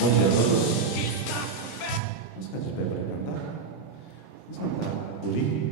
Bom dia a todos. Vamos ficar de pé para cantar? Vamos cantar Uri.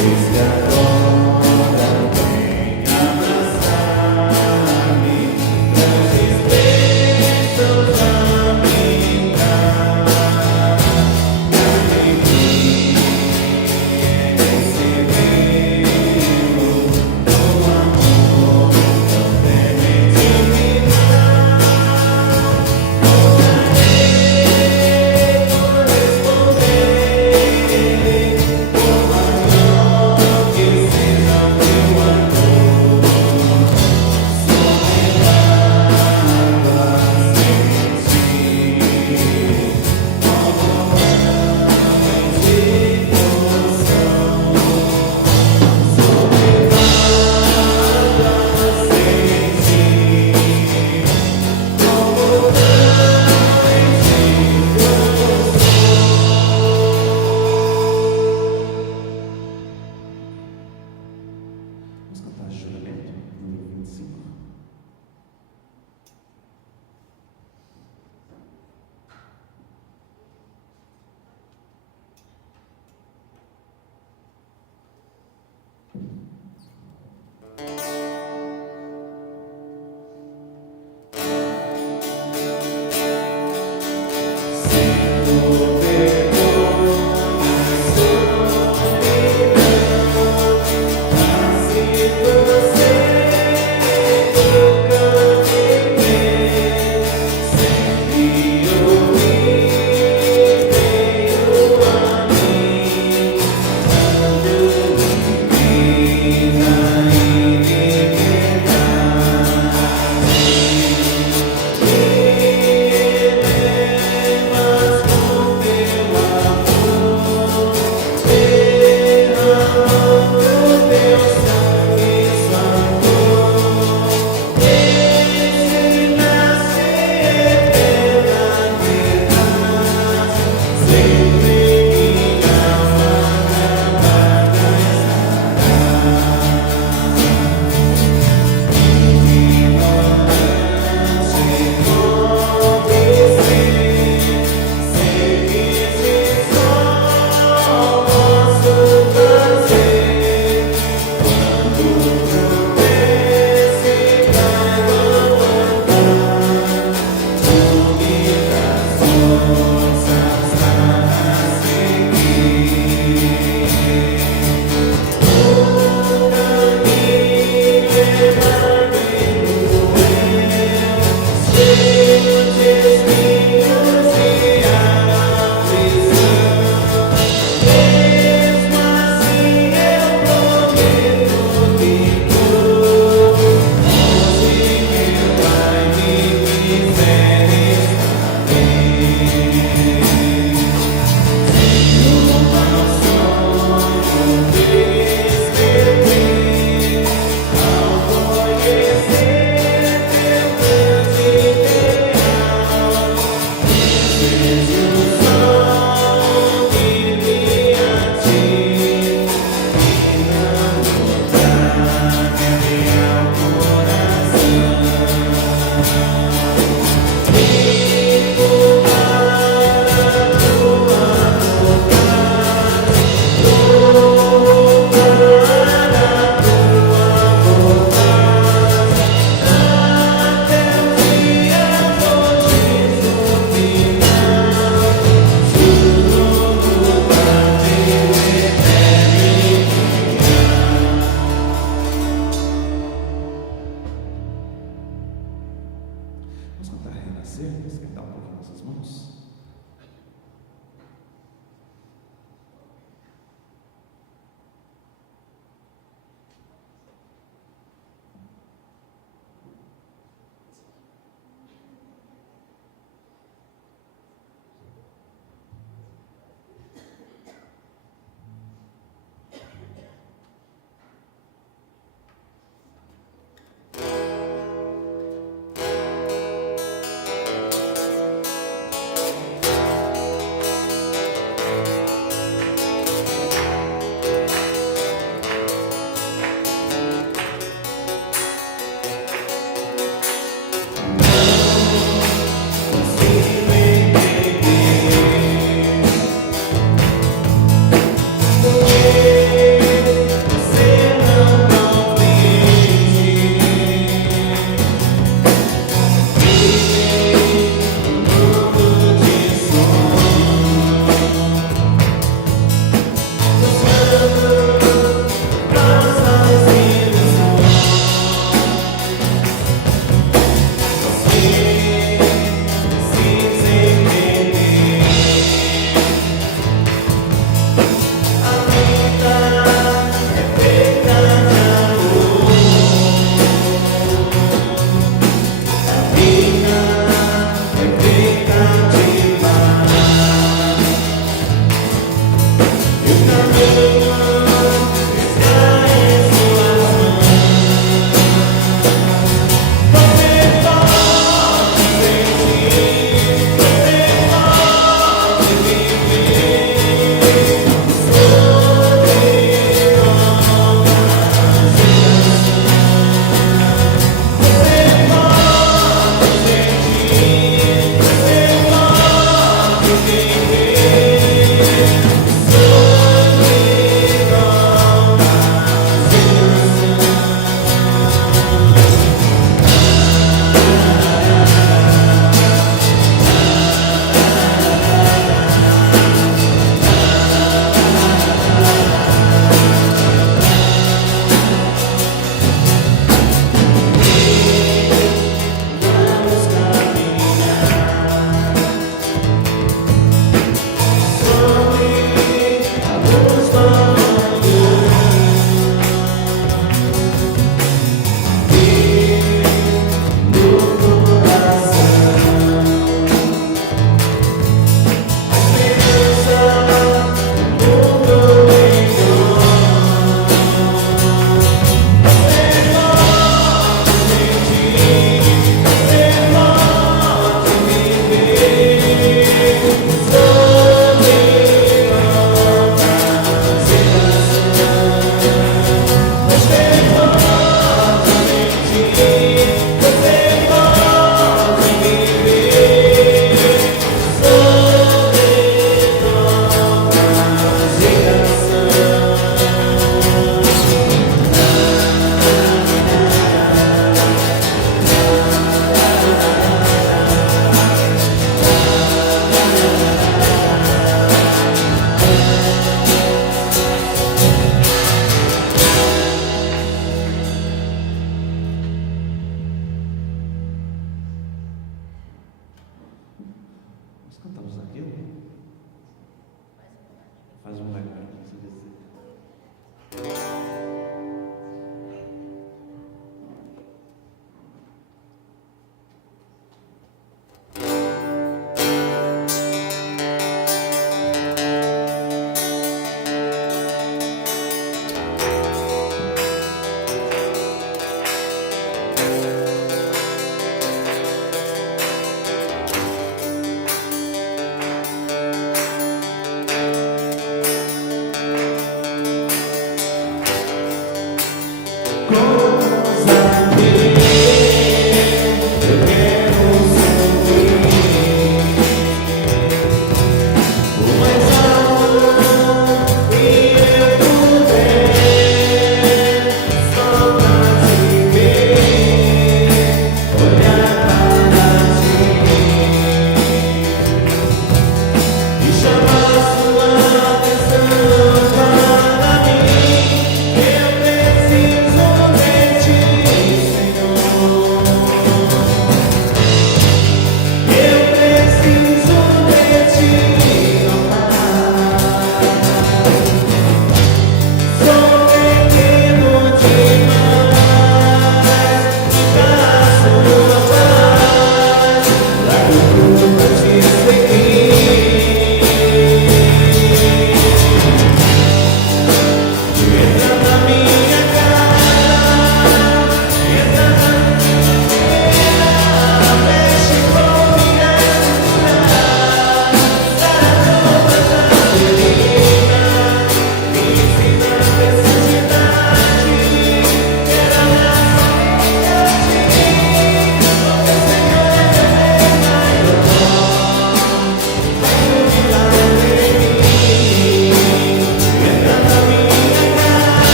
Que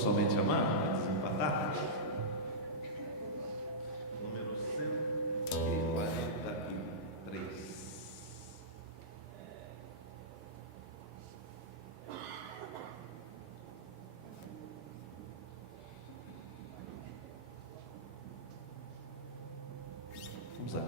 somente amar, para desempatar? Número 143. Vamos lá.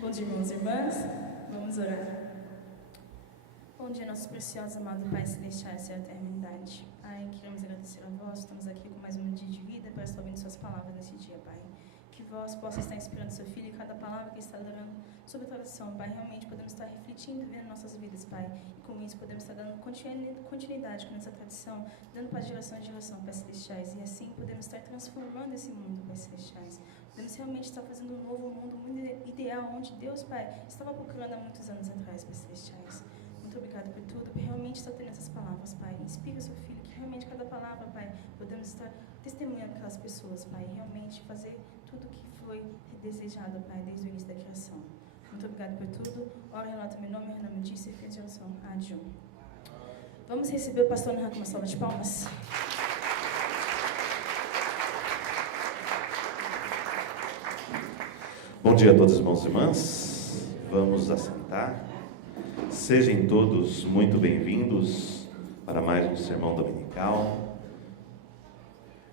Bom dia, irmãos e irmãs. Vamos orar. Bom dia, nosso precioso, amado Pai Celestial, Senhor da eternidade. Pai, queremos agradecer a vós. Estamos aqui com mais um dia de vida para estar ouvindo suas palavras nesse dia, Pai. Que vós possa estar inspirando seu Filho e cada palavra que está dando sobre a tradução, Pai. Realmente podemos estar refletindo e vendo nossas vidas, Pai. E com isso podemos estar dando continuidade com essa tradição, dando para geração em geração, Pai Celestiais. E assim podemos estar transformando esse mundo, Pai Celestiais. Podemos realmente estar fazendo um novo mundo, um mundo ideal, onde Deus, Pai, estava procurando há muitos anos atrás, Pai Celestiais. Muito obrigado por tudo, por realmente estar tendo essas palavras, Pai. Inspira seu Filho, que realmente cada palavra, Pai, podemos estar testemunhando aquelas pessoas, Pai, e realmente fazer tudo que foi desejado, Pai, desde o início da criação. Muito obrigado por tudo. Ora, relata meu nome, Renan Disse, e fez oração. Adião. Vamos receber o pastor Narra com uma salva de palmas. Bom dia a todos, irmãos e irmãs. Vamos assentar. Sejam todos muito bem-vindos para mais um sermão dominical.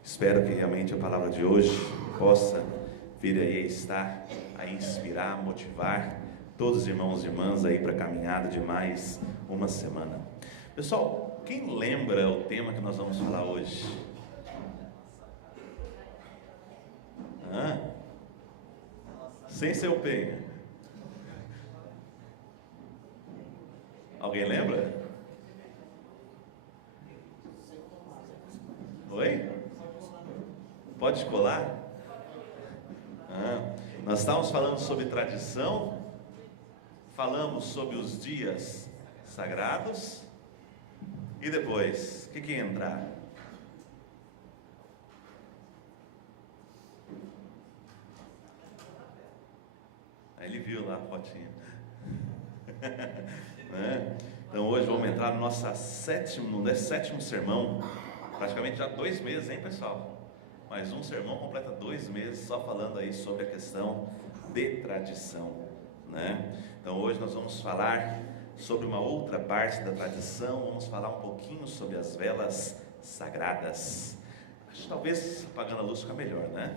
Espero que realmente a palavra de hoje possa vir aí a estar, a inspirar, motivar todos os irmãos e irmãs aí para a caminhada de mais uma semana. Pessoal, quem lembra o tema que nós vamos falar hoje? Sem seu penha. Alguém lembra? Oi? Pode colar? Nós estávamos falando sobre tradição, falamos sobre os dias sagrados, e depois, o que ia entrar? Ele viu lá a fotinha. Né? Então hoje vamos entrar no nosso sétimo sermão. Praticamente já 2 meses, hein, pessoal? Mais um sermão completa 2 meses só falando aí sobre a questão de tradição, né? Então hoje nós vamos falar sobre uma outra parte da tradição. Vamos falar um pouquinho sobre as velas sagradas. Acho que talvez apagando a luz fica melhor, né?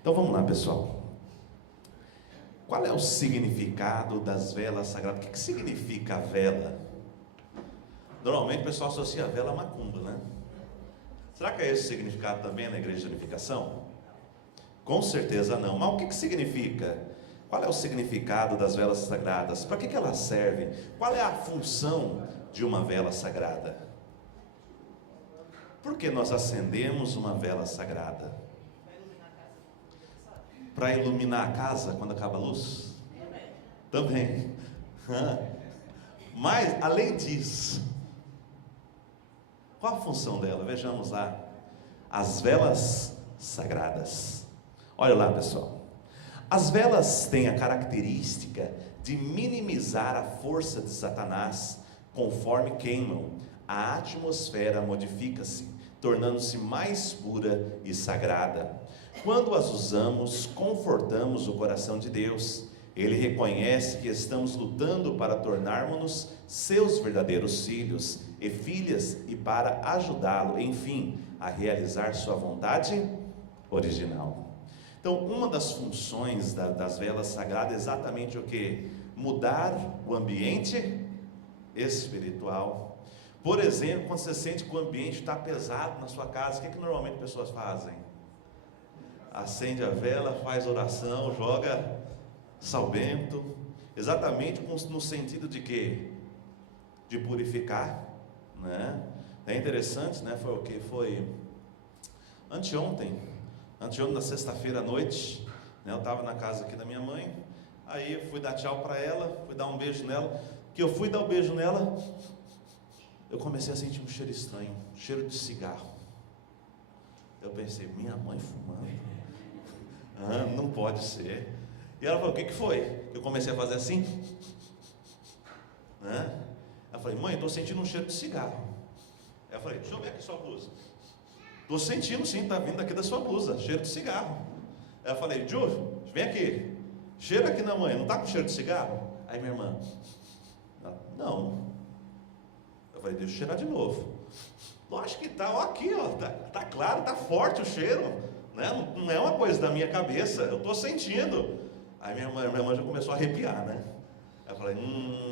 Então vamos lá, pessoal. Qual é o significado das velas sagradas? O que significa a vela? Normalmente o pessoal associa a vela a macumba, né? Será que é esse o significado também na Igreja de Unificação? Com certeza não. Mas o que significa Qual é o significado das velas sagradas? Para que elas servem? Qual é a função de uma vela sagrada? Por que nós acendemos uma vela sagrada? Para iluminar a casa quando acaba a luz? Também. Mas, além disso, qual a função dela? Vejamos lá. As velas sagradas. Olha lá, pessoal. As velas têm a característica de minimizar a força de Satanás. Conforme queimam, a atmosfera modifica-se, tornando-se mais pura e sagrada. Quando as usamos, confortamos o coração de Deus. Ele reconhece que estamos lutando para tornarmos-nos seus verdadeiros filhos e filhas e para ajudá-lo, enfim, a realizar sua vontade original. Então, uma das funções das velas sagradas é exatamente o que? Mudar o ambiente espiritual. Por exemplo, quando você sente que o ambiente está pesado na sua casa, o que normalmente as pessoas fazem? Acende a vela, faz oração, joga sal bento, exatamente no sentido de quê? De purificar, né? É interessante, né? Foi o que? Foi anteontem, na sexta-feira à noite, né? Eu estava na casa aqui da minha mãe, aí eu fui dar tchau para ela, fui dar um beijo nela, que eu fui dar o beijo nela, eu comecei a sentir um cheiro estranho, cheiro de cigarro. Eu pensei, minha mãe fumando? Não pode ser. E ela falou, o que foi? Eu comecei a fazer assim, né? Ela falou, mãe, estou sentindo um cheiro de cigarro. Aí eu falei, deixa eu ver aqui sua blusa. Estou sentindo sim, está vindo aqui da sua blusa, cheiro de cigarro. Aí eu falei, Ju, vem aqui, cheira aqui na mãe, não está com cheiro de cigarro? Aí minha irmã, não. Eu falei, deixa eu cheirar de novo. Lógico que está, ó, aqui, ó, tá claro, está forte o cheiro, né? Não é uma coisa da minha cabeça, eu estou sentindo. Aí minha irmã já começou a arrepiar, né? Eu falei,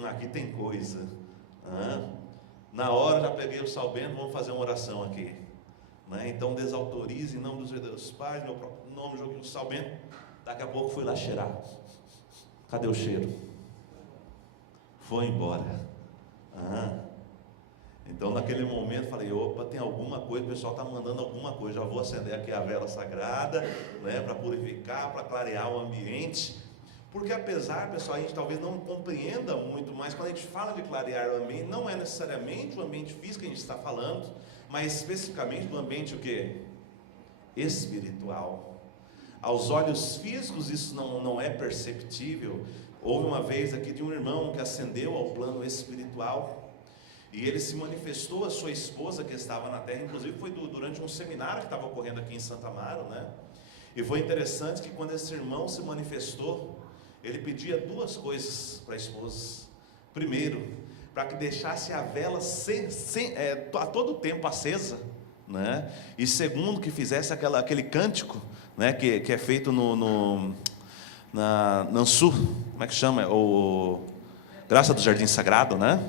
aqui tem coisa. Na hora já peguei o sal bento, vamos fazer uma oração aqui, né? Então desautorize em nome dos verdadeiros pais, meu próprio nome, joguei o sal bento. Daqui a pouco fui lá cheirar. Cadê o cheiro? Foi embora. Então naquele momento falei, opa, tem alguma coisa, o pessoal está mandando alguma coisa, já vou acender aqui a vela sagrada, né, para purificar, para clarear o ambiente, porque apesar, pessoal, a gente talvez não compreenda muito, mas quando a gente fala de clarear o ambiente, não é necessariamente o ambiente físico que a gente está falando, mas especificamente do ambiente o quê? Espiritual. Aos olhos físicos isso não é perceptível. Houve uma vez aqui de um irmão que ascendeu ao plano espiritual, e ele se manifestou a sua esposa que estava na terra, inclusive foi durante um seminário que estava ocorrendo aqui em Santa Amaro, né? E foi interessante que quando esse irmão se manifestou, ele pedia duas coisas para a esposa. Primeiro, para que deixasse a vela a todo tempo acesa, né? E segundo, que fizesse aquele cântico, né? Que é feito na Nansu, como é que chama? O Graça do Jardim Sagrado, né?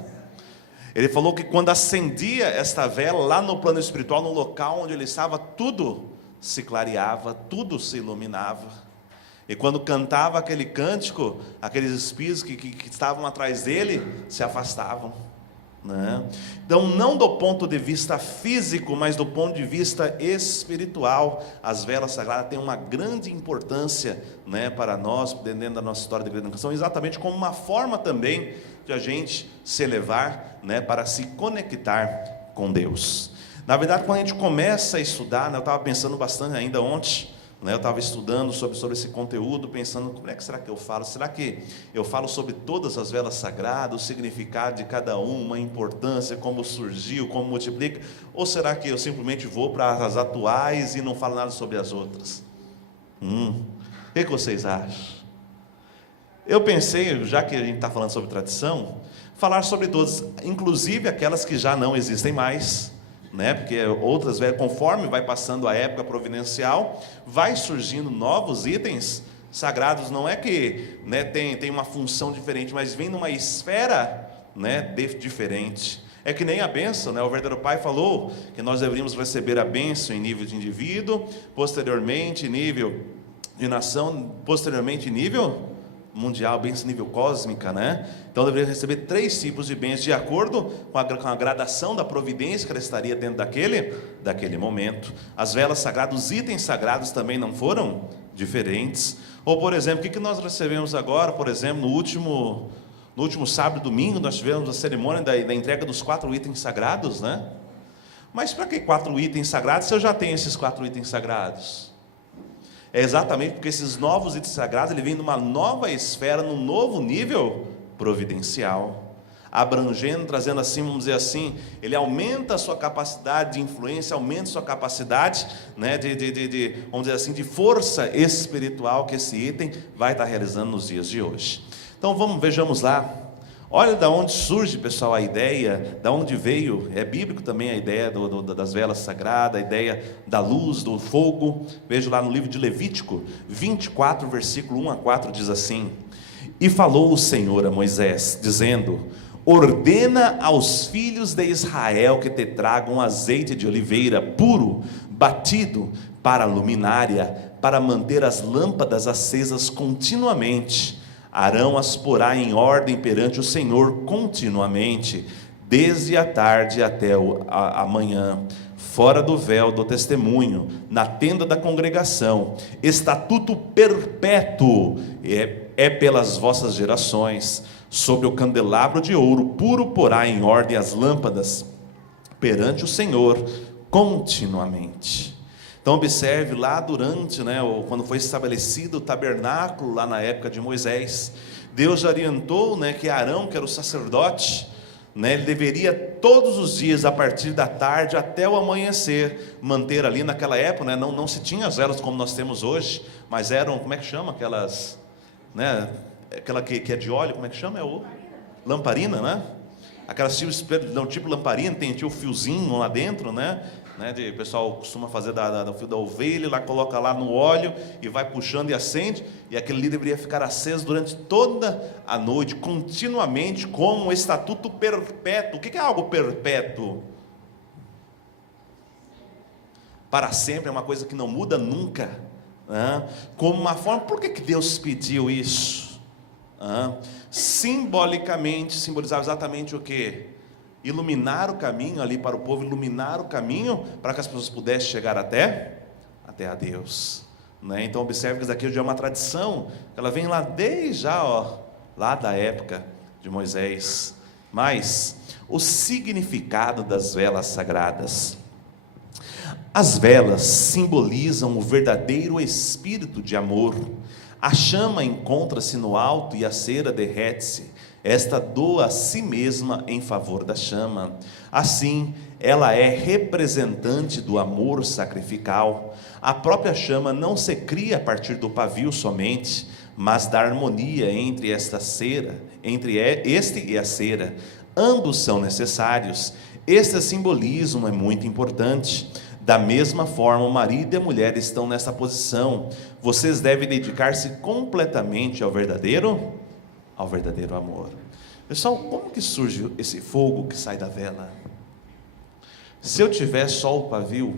Ele falou que quando acendia esta vela lá no plano espiritual, no local onde ele estava, tudo se clareava, tudo se iluminava. E quando cantava aquele cântico, aqueles espíritos que estavam atrás dele se afastavam, né? Então, não do ponto de vista físico, mas do ponto de vista espiritual, as velas sagradas têm uma grande importância, né, para nós, dentro da nossa história de educação, exatamente como uma forma também de a gente se elevar, né, para se conectar com Deus. Na verdade, quando a gente começa a estudar, né, eu estava pensando bastante ainda ontem, né, eu estava estudando sobre esse conteúdo, pensando, como é que será que eu falo? Será que eu falo sobre todas as velas sagradas, o significado de cada uma, a importância, como surgiu, como multiplica? Ou será que eu simplesmente vou para as atuais e não falo nada sobre as outras? O que vocês acham? Eu pensei, já que a gente está falando sobre tradição, falar sobre todas, inclusive aquelas que já não existem mais, né? Porque outras, conforme vai passando a época providencial, vai surgindo novos itens sagrados. Não é que, né, tem uma função diferente, mas vem numa esfera, né, diferente. É que nem a bênção, né? O verdadeiro Pai falou que nós deveríamos receber a bênção em nível de indivíduo, posteriormente em nível de nação, posteriormente em nível mundial, bênção nível cósmica, né? Então deveria receber 3 tipos de bênçãos de acordo com a gradação da providência que ela estaria dentro daquele momento. As velas sagradas, os itens sagrados também não foram diferentes. Ou, por exemplo, o que nós recebemos agora, por exemplo, no último sábado e domingo, nós tivemos a cerimônia da entrega dos 4 itens sagrados, né? Mas para que 4 itens sagrados se eu já tenho esses 4 itens sagrados? É exatamente porque esses novos itens sagrados, ele vem numa nova esfera, num novo nível providencial, abrangendo, trazendo assim, vamos dizer assim, ele aumenta a sua capacidade de influência, aumenta a sua capacidade, né, vamos dizer assim, de força espiritual que esse item vai estar realizando nos dias de hoje. Então vejamos lá. Olha da onde surge, pessoal, a ideia, da onde veio, é bíblico também a ideia das velas sagradas, a ideia da luz, do fogo. Veja lá no livro de Levítico 24, versículo 1 a 4, diz assim: E falou o Senhor a Moisés, dizendo: Ordena aos filhos de Israel que te tragam azeite de oliveira puro, batido, para a luminária, para manter as lâmpadas acesas continuamente. Arão as porá em ordem perante o Senhor continuamente, desde a tarde até a manhã, fora do véu do testemunho, na tenda da congregação. Estatuto perpétuo é pelas vossas gerações. Sobre o candelabro de ouro puro porá em ordem as lâmpadas perante o Senhor continuamente. Então observe lá durante, quando foi estabelecido o tabernáculo, lá na época de Moisés, Deus orientou, que Arão, que era o sacerdote, ele deveria todos os dias, a partir da tarde até o amanhecer, manter ali naquela época, não se tinha as velas como nós temos hoje, mas eram, como é que chama? Aquelas, aquela que é de óleo, como é que chama? É o lamparina, né? Aquelas tipo lamparina, tem o fiozinho lá dentro, o pessoal costuma fazer do fio da ovelha, lá coloca lá no óleo e vai puxando e acende, e aquele ali deveria ficar aceso durante toda a noite, continuamente, como um estatuto perpétuo. O que é algo perpétuo? Para sempre, é uma coisa que não muda nunca, como uma forma. Por que Deus pediu isso? Simbolicamente, simbolizava exatamente o quê? Iluminar o caminho ali para o povo, iluminar o caminho para que as pessoas pudessem chegar até a Deus, Então observe que isso aqui já é uma tradição, ela vem lá desde lá da época de Moisés. Mas o significado das velas sagradas: as velas simbolizam o verdadeiro espírito de amor. A chama encontra-se no alto e a cera derrete-se. Esta doa a si mesma em favor da chama. Assim, ela é representante do amor sacrificial. A própria chama não se cria a partir do pavio somente, mas da harmonia entre esta cera, entre este e a cera. Ambos são necessários. Este simbolismo é muito importante. Da mesma forma, o marido e a mulher estão nessa posição. Vocês devem dedicar-se completamente ao verdadeiro amor. Pessoal, como que surge esse fogo que sai da vela? Se eu tiver só o pavio,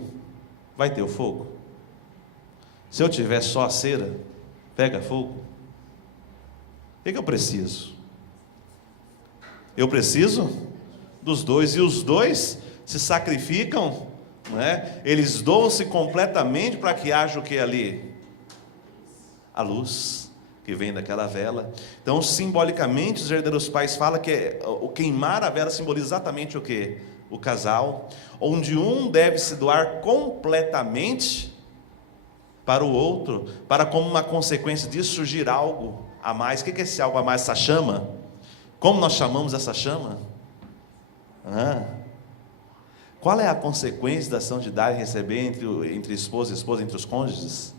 vai ter o fogo? Se eu tiver só a cera, pega fogo? O que eu preciso? Eu preciso dos dois, e os dois se sacrificam, eles doam-se completamente para que haja o que ali? A luz que vem daquela vela. Então, simbolicamente, os herdeiros pais falam que o queimar a vela simboliza exatamente o quê? O casal, onde um deve se doar completamente para o outro, para, como uma consequência disso, surgir algo a mais. O que é esse algo a mais? Essa chama? Como nós chamamos essa chama? Qual é a consequência da ação de dar e receber entre esposa e esposa, entre os cônjuges?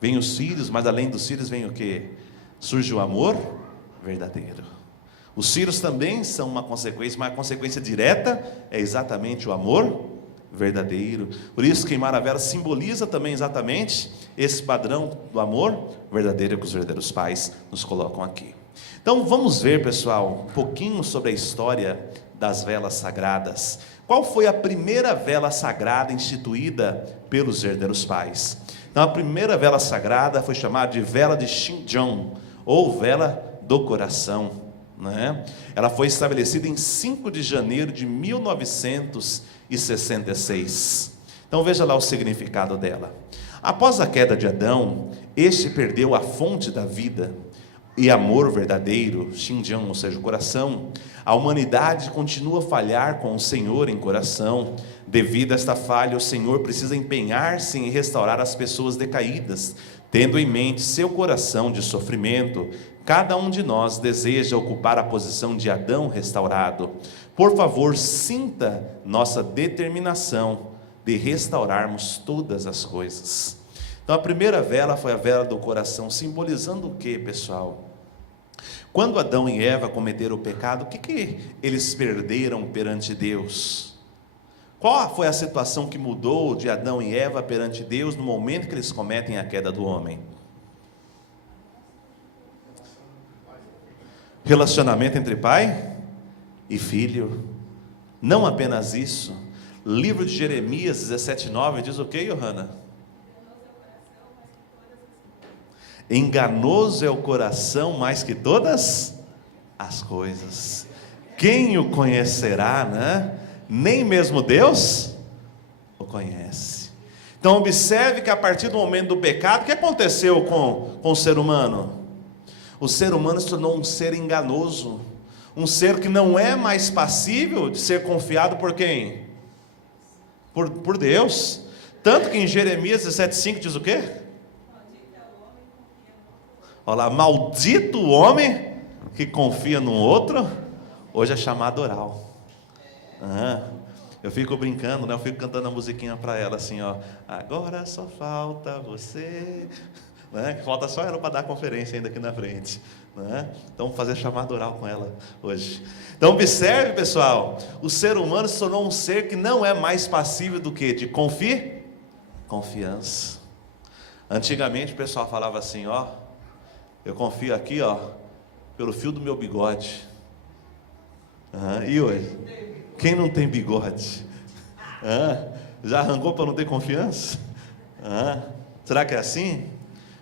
Vem os filhos, mas além dos filhos vem o quê? Surge o amor verdadeiro. Os filhos também são uma consequência, mas a consequência direta é exatamente o amor verdadeiro. Por isso, queimar a vela simboliza também exatamente esse padrão do amor verdadeiro que os verdadeiros pais nos colocam aqui. Então vamos ver, pessoal, um pouquinho sobre a história das velas sagradas. Qual foi a primeira vela sagrada instituída pelos herdeiros pais? Então a primeira vela sagrada foi chamada de vela de Xinjiang, ou vela do coração, né? Ela foi estabelecida em 5 de janeiro de 1966. Então veja lá o significado dela. Após a queda de Adão, este perdeu a fonte da vida e amor verdadeiro, Xinjiang, ou seja, o coração. A humanidade continua a falhar com o Senhor em coração. Devido a esta falha, o Senhor precisa empenhar-se em restaurar as pessoas decaídas, tendo em mente seu coração de sofrimento. Cada um de nós deseja ocupar a posição de Adão restaurado. Por favor, sinta nossa determinação de restaurarmos todas as coisas. Então a primeira vela foi a vela do coração, simbolizando o que, pessoal? Quando Adão e Eva cometeram o pecado, o que eles perderam perante Deus? Qual foi a situação que mudou de Adão e Eva perante Deus no momento que eles cometem a queda do homem? Relacionamento entre pai e filho. Não apenas isso. Livro de Jeremias 17:9 diz o que, Johanna? Enganoso é o coração mais que todas as coisas. Quem o conhecerá, né? Nem mesmo Deus o conhece. Então observe que a partir do momento do pecado, o que aconteceu com o ser humano? O ser humano se tornou um ser enganoso, um ser que não é mais passível de ser confiado por quem? Por Deus. Tanto que em Jeremias 17:5 diz o quê? Olha lá, maldito o homem que confia no outro. Hoje é chamado oral. Eu fico brincando, né? Eu fico cantando a musiquinha para ela assim, ó. Agora só falta você, né? Falta só ela para dar a conferência ainda aqui na frente, né? Então vamos fazer chamada oral com ela hoje. Então observe, pessoal, o ser humano se tornou um ser que não é mais passível do que? De confiança. Antigamente o pessoal falava assim, ó, eu confio aqui, ó, pelo fio do meu bigode. E hoje? Quem não tem bigode? Já arrancou para não ter confiança? Será que é assim?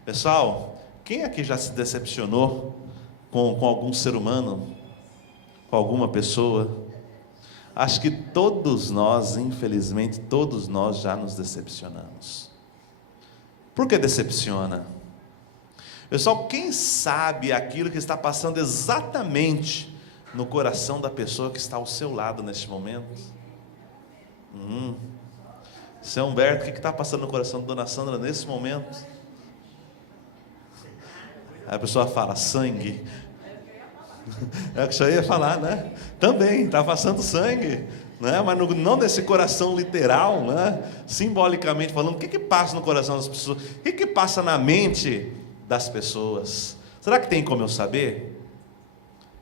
Pessoal, quem aqui já se decepcionou com algum ser humano? Com alguma pessoa? Acho que todos nós, infelizmente, todos nós já nos decepcionamos. Por que decepciona? Pessoal, quem sabe aquilo que está passando exatamente no coração da pessoa que está ao seu lado neste momento? Seu Humberto, o que está passando no coração da dona Sandra nesse momento? Aí a pessoa fala, sangue. É o que eu ia falar, né? Também, está passando sangue, né? Mas não desse coração literal, né? Simbolicamente falando, o que passa no coração das pessoas? O que passa na mente das pessoas? Será que tem como eu saber?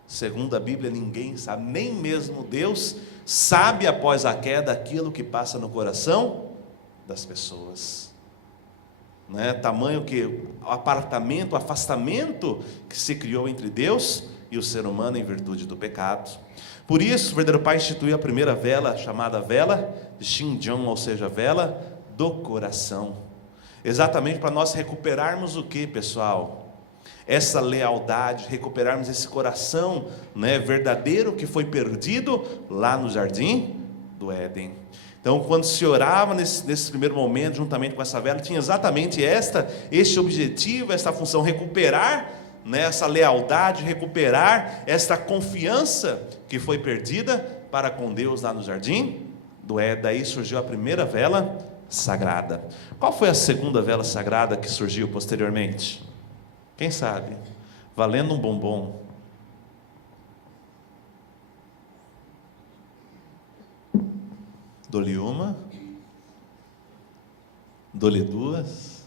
Segundo a Bíblia, ninguém sabe, nem mesmo Deus sabe após a queda aquilo que passa no coração das pessoas, né? Tamanho que o afastamento que se criou entre Deus e o ser humano em virtude do pecado. Por isso, o verdadeiro Pai instituiu a primeira vela, chamada vela de Xinjiang, ou seja, vela do coração, exatamente para nós recuperarmos o que, pessoal? Essa lealdade, recuperarmos esse coração, né, verdadeiro que foi perdido lá no jardim do Éden. Então, quando se orava nesse primeiro momento, juntamente com essa vela, tinha exatamente este objetivo, esta função, recuperar, né, essa lealdade, recuperar esta confiança que foi perdida para com Deus lá no jardim do Éden. Daí surgiu a primeira vela sagrada. Qual foi a segunda vela sagrada que surgiu posteriormente? Quem sabe? Valendo um bombom. Dou-lhe uma. Dou-lhe duas.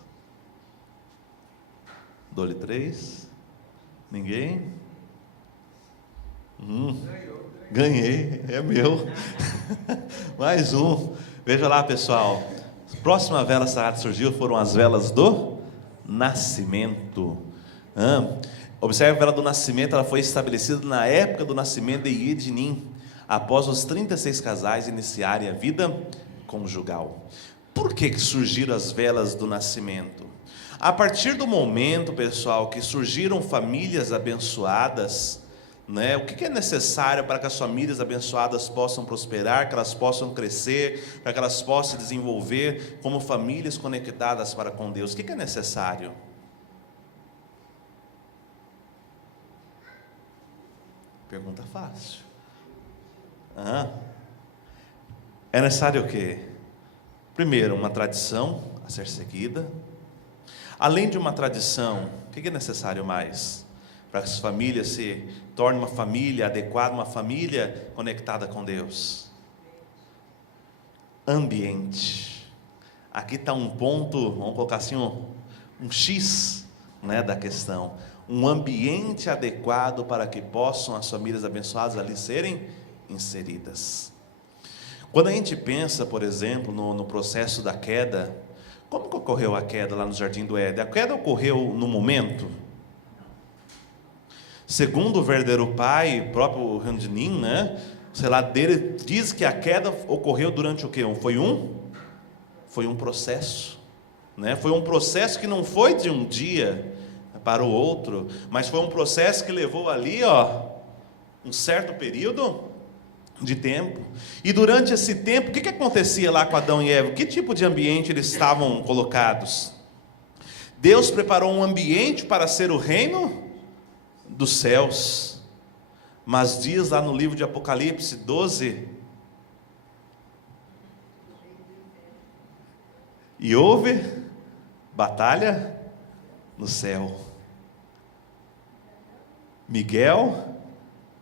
Dou-lhe três. Ninguém? Ganhei, é meu. Mais um. Veja lá, pessoal. A próxima vela sagrada que surgiu foram as velas do nascimento. Observe a vela do nascimento, ela foi estabelecida na época do nascimento de Yedinim, após os 36 casais iniciarem a vida conjugal. Por que surgiram as velas do nascimento? A partir do momento, pessoal, que surgiram famílias abençoadas, né, o que é necessário para que as famílias abençoadas possam prosperar, que elas possam crescer, para que elas possam se desenvolver como famílias conectadas para com Deus? O que é necessário? Pergunta fácil. É necessário o quê? Primeiro, uma tradição a ser seguida. Além de uma tradição, o que é necessário mais? Para que as famílias se tornem uma família adequada, uma família conectada com Deus. Ambiente. Aqui está um ponto, vamos colocar assim, um X, né, da questão. Um ambiente adequado para que possam as famílias abençoadas ali serem inseridas. Quando a gente pensa, por exemplo, no processo da queda, como que ocorreu a queda lá no Jardim do Éden? A queda ocorreu no momento? Segundo o verdadeiro pai, o próprio Randinim, né, sei lá, dele diz que a queda ocorreu durante o quê? Foi um processo, né? Foi um processo que não foi de um dia para o outro, mas foi um processo que levou ali, um certo período de tempo. E durante esse tempo, o que acontecia lá com Adão e Eva? Que tipo de ambiente eles estavam colocados? Deus preparou um ambiente para ser o reino dos céus, mas diz lá no livro de Apocalipse 12, e houve batalha no céu. Miguel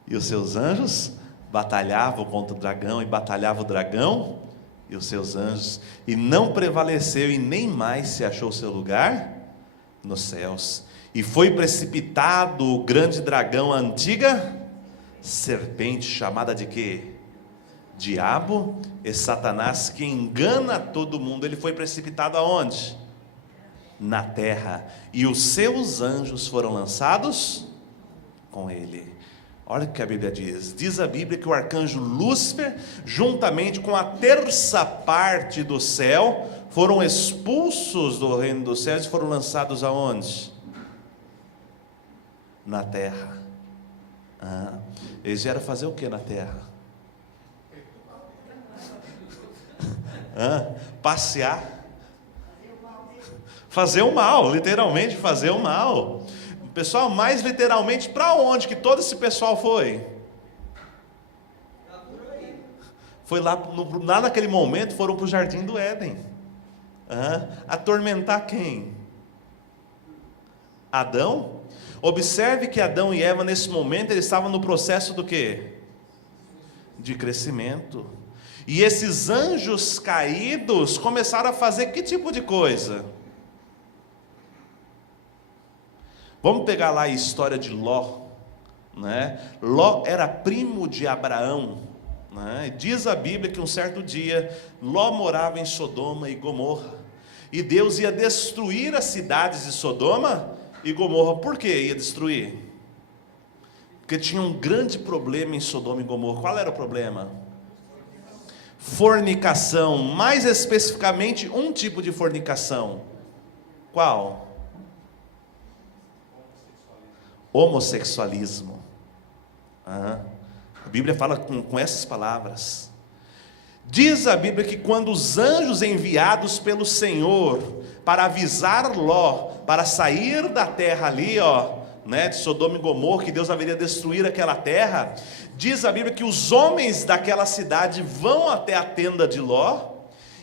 e os seus anjos batalhavam contra o dragão, e batalhava o dragão e os seus anjos, e não prevaleceu, e nem mais se achou seu lugar nos céus. E foi precipitado o grande dragão, a antiga serpente, chamada de quê? Diabo e Satanás, que engana todo mundo. Ele foi precipitado aonde? Na terra. E os seus anjos foram lançados com ele. Olha o que a Bíblia diz. Diz a Bíblia que o arcanjo Lúcifer, juntamente com a terça parte do céu, foram expulsos do reino dos céus e foram lançados aonde? Na terra. Eles vieram fazer o que na terra? Passear. Fazer o mal, literalmente fazer o mal. Pessoal, mais literalmente, para onde que todo esse pessoal foi? Foi lá naquele momento, foram para o Jardim do Éden. Atormentar quem? Adão? Observe que Adão e Eva, nesse momento, eles estavam no processo do quê? De crescimento. E esses anjos caídos começaram a fazer que tipo de coisa? Vamos pegar lá a história de Ló, né? Ló era primo de Abraão, né? Diz a Bíblia que um certo dia Ló morava em Sodoma e Gomorra, e Deus ia destruir as cidades de Sodoma e Gomorra. Por que ia destruir? Porque tinha um grande problema em Sodoma e Gomorra. Qual era o problema? Fornicação, mais especificamente um tipo de fornicação. Qual? Homossexualismo. A Bíblia fala com essas palavras. Diz a Bíblia que quando os anjos enviados pelo Senhor para avisar Ló, para sair da terra ali, né, de Sodoma e Gomorra, que Deus haveria destruir aquela terra, diz a Bíblia que os homens daquela cidade vão até a tenda de Ló,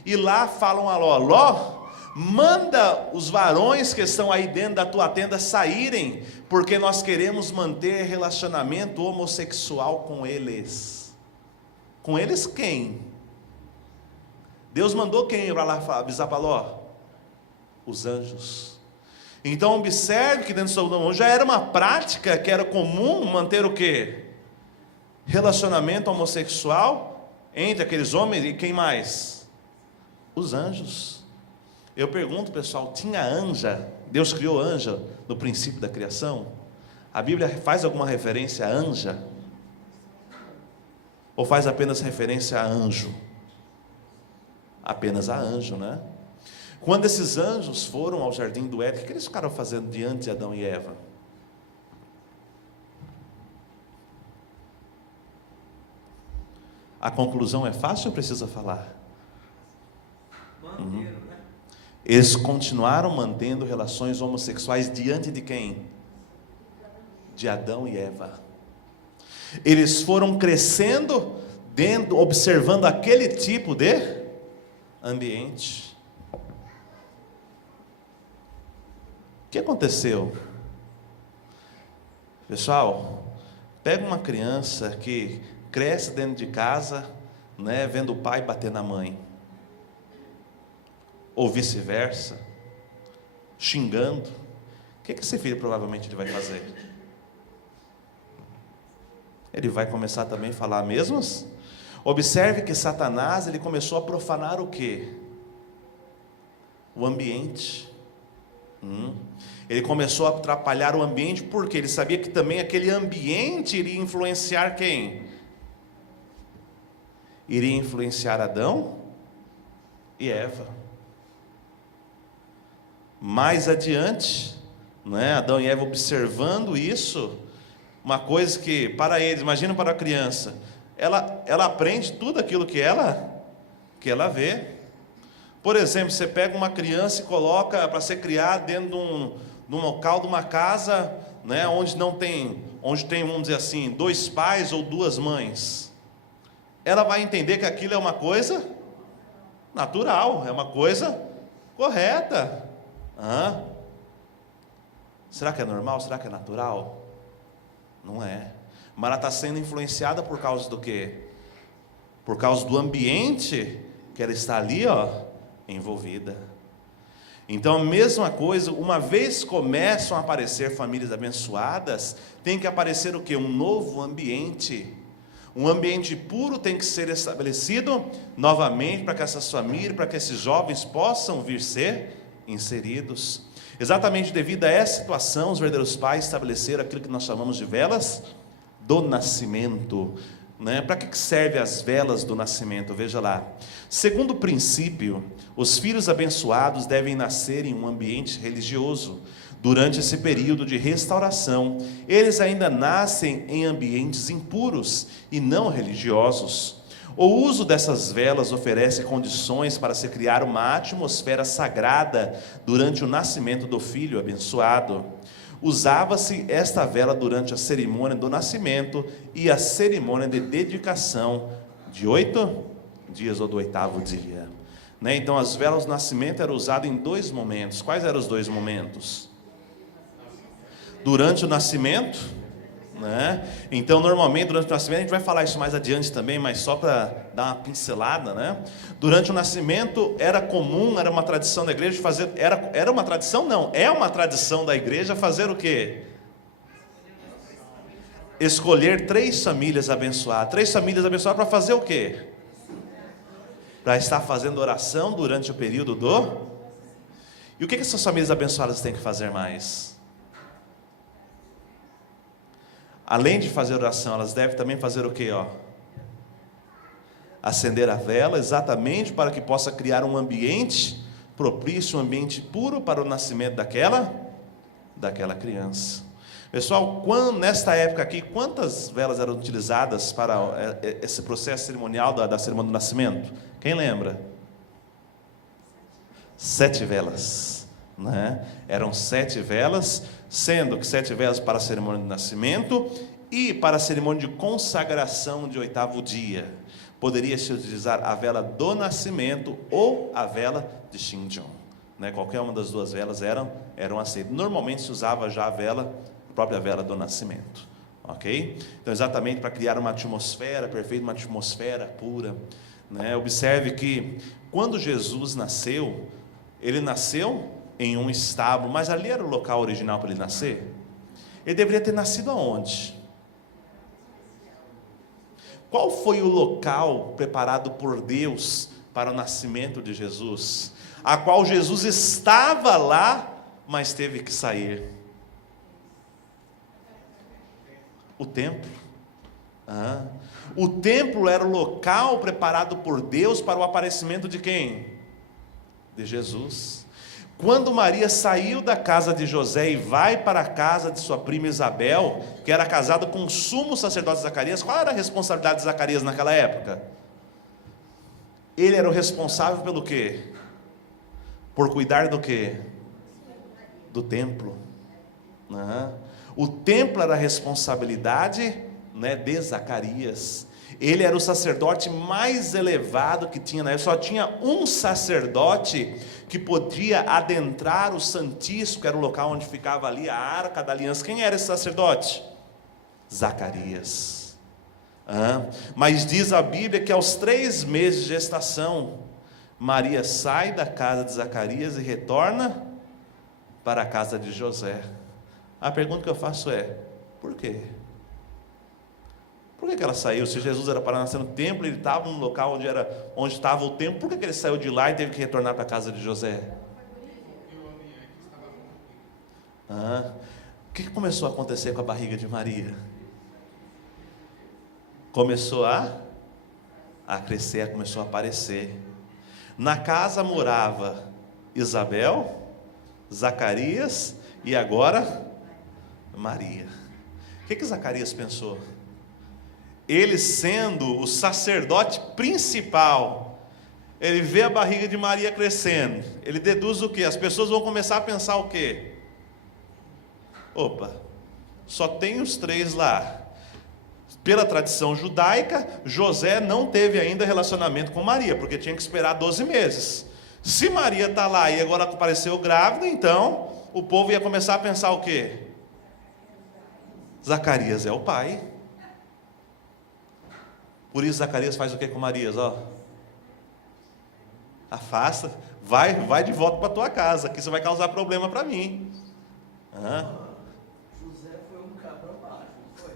e lá falam a Ló: Ló, manda os varões que estão aí dentro da tua tenda saírem, porque nós queremos manter relacionamento homossexual com eles. Com eles quem? Deus mandou quem para lá avisar para Ló? Os anjos. Então observe que dentro de Sodoma já era uma prática que era comum manter o quê? Relacionamento homossexual entre aqueles homens e quem mais? Os anjos. Eu pergunto, pessoal, tinha anja? Deus criou anja no princípio da criação? A Bíblia faz alguma referência a anja? Ou faz apenas referência a anjo? Apenas a anjo, né? Quando esses anjos foram ao jardim do Éden, o que eles ficaram fazendo diante de Adão e Eva? A conclusão é fácil ou precisa falar? Eles continuaram mantendo relações homossexuais diante de quem? De Adão e Eva. Eles foram crescendo dentro, observando aquele tipo de ambiente. O que aconteceu? Pessoal, pega uma criança que cresce dentro de casa, né, vendo o pai bater na mãe, ou vice-versa, xingando. O que esse filho provavelmente ele vai fazer? Ele vai começar também a falar mesmos? Observe que Satanás, ele começou a profanar o quê? O ambiente. Ele começou a atrapalhar o ambiente, porque ele sabia que também aquele ambiente iria influenciar quem? Iria influenciar Adão e Eva. Mais adiante, né, Adão e Eva observando isso, uma coisa que para eles, imagina para a criança, ela aprende tudo aquilo que ela vê. Por exemplo, você pega uma criança e coloca para ser criada dentro de um local, de uma casa, né, onde tem, vamos dizer assim, 2 pais ou 2 mães. Ela vai entender que aquilo é uma coisa natural, é uma coisa correta. Será que é normal? Será que é natural? Não é. Mas ela está sendo influenciada por causa do quê? Por causa do ambiente que ela está ali, envolvida. Então a mesma coisa, uma vez começam a aparecer famílias abençoadas, tem que aparecer o quê? Um novo ambiente. Um ambiente puro tem que ser estabelecido novamente para que essas famílias, para que esses jovens possam vir ser inseridos. Exatamente devido a essa situação, os verdadeiros pais estabeleceram aquilo que nós chamamos de velas do nascimento. Para que servem as velas do nascimento? Veja lá. Segundo o princípio, os filhos abençoados devem nascer em um ambiente religioso. Durante esse período de restauração, eles ainda nascem em ambientes impuros e não religiosos. O uso dessas velas oferece condições para se criar uma atmosfera sagrada durante o nascimento do filho abençoado. Usava-se esta vela durante a cerimônia do nascimento e a cerimônia de dedicação de 8 dias ou do 8º dia. Então as velas do nascimento eram usadas em 2 momentos. Quais eram os 2 momentos? Durante o nascimento, então normalmente durante o nascimento, a gente vai falar isso mais adiante também, mas só para dar uma pincelada, Durante o nascimento era comum, era uma tradição da igreja fazer, era uma tradição não, é uma tradição da igreja fazer o quê? Escolher 3 famílias abençoadas. 3 famílias abençoadas para fazer o quê? Para estar fazendo oração durante o período do... E o que essas famílias abençoadas têm que fazer mais? Além de fazer oração, elas devem também fazer o quê? Acender a vela, exatamente para que possa criar um ambiente propício, um ambiente puro para o nascimento daquela criança. Pessoal, nesta época aqui, quantas velas eram utilizadas para esse processo cerimonial da cerimônia do nascimento? Quem lembra? 7 velas. Eram 7 velas, sendo que 7 velas para a cerimônia de nascimento e para a cerimônia de consagração de 8º dia. Poderia-se utilizar a vela do nascimento ou a vela de Shinjon. Qualquer uma das 2 velas eram aceitas. Normalmente se usava já a própria vela do nascimento. Ok? Então exatamente para criar uma atmosfera perfeita, uma atmosfera pura. Observe que quando Jesus nasceu, ele nasceu em um estábulo, mas ali era o local original para ele nascer. Ele deveria ter nascido aonde? Qual foi o local preparado por Deus para o nascimento de Jesus? A qual Jesus estava lá, mas teve que sair. O templo. O templo era o local preparado por Deus para o aparecimento de quem? de Jesus. Quando Maria saiu da casa de José e vai para a casa de sua prima Isabel, que era casada com o sumo sacerdote Zacarias, qual era a responsabilidade de Zacarias naquela época? Ele era o responsável pelo quê? Por cuidar do quê? Do templo. O templo era a responsabilidade, né, de Zacarias. Ele era o sacerdote mais elevado que tinha, né? Só tinha um sacerdote que podia adentrar o Santíssimo, que era o local onde ficava ali a Arca da Aliança. Quem era esse sacerdote? Zacarias. Mas diz a Bíblia que aos 3 meses de gestação, Maria sai da casa de Zacarias e retorna para a casa de José. A pergunta que eu faço é: por quê? Por que ela saiu? Se Jesus era para nascer no templo, ele estava no local onde estava o templo, por que ele saiu de lá e teve que retornar para a casa de José? O que começou a acontecer com a barriga de Maria? Começou a crescer, começou a aparecer. Na casa morava Isabel, Zacarias e agora Maria. O que Zacarias pensou? Ele sendo o sacerdote principal, ele vê a barriga de Maria crescendo, ele deduz o quê? As pessoas vão começar a pensar o quê? Opa, só tem os 3 lá. Pela tradição judaica, José não teve ainda relacionamento com Maria, porque tinha que esperar 12 meses. Se Maria está lá e agora apareceu grávida, então o povo ia começar a pensar o quê? Zacarias é o pai. Por isso Zacarias faz o que com Marias? Afasta, vai de volta para tua casa, que você vai causar problema para mim. José foi um cabra baixo, não foi?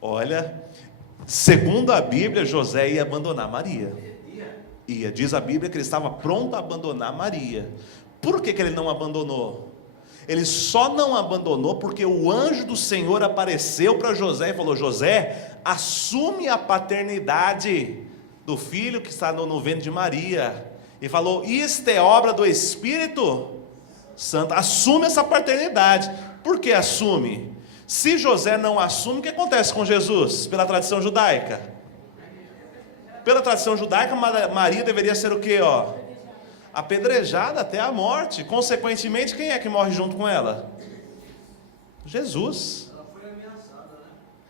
Olha, segundo a Bíblia, José ia abandonar Maria. Ia. Diz a Bíblia que ele estava pronto a abandonar Maria. Por que ele não abandonou? Ele só não abandonou porque o anjo do Senhor apareceu para José e falou: José, assume a paternidade do filho que está no ventre de Maria. E falou: isto é obra do Espírito Santo, assume essa paternidade. Por que assume? Se José não assume, o que acontece com Jesus? Pela tradição judaica, Maria deveria ser o quê? Apedrejada até a morte. Consequentemente, quem é que morre junto com ela? Jesus. Ela foi ameaçada,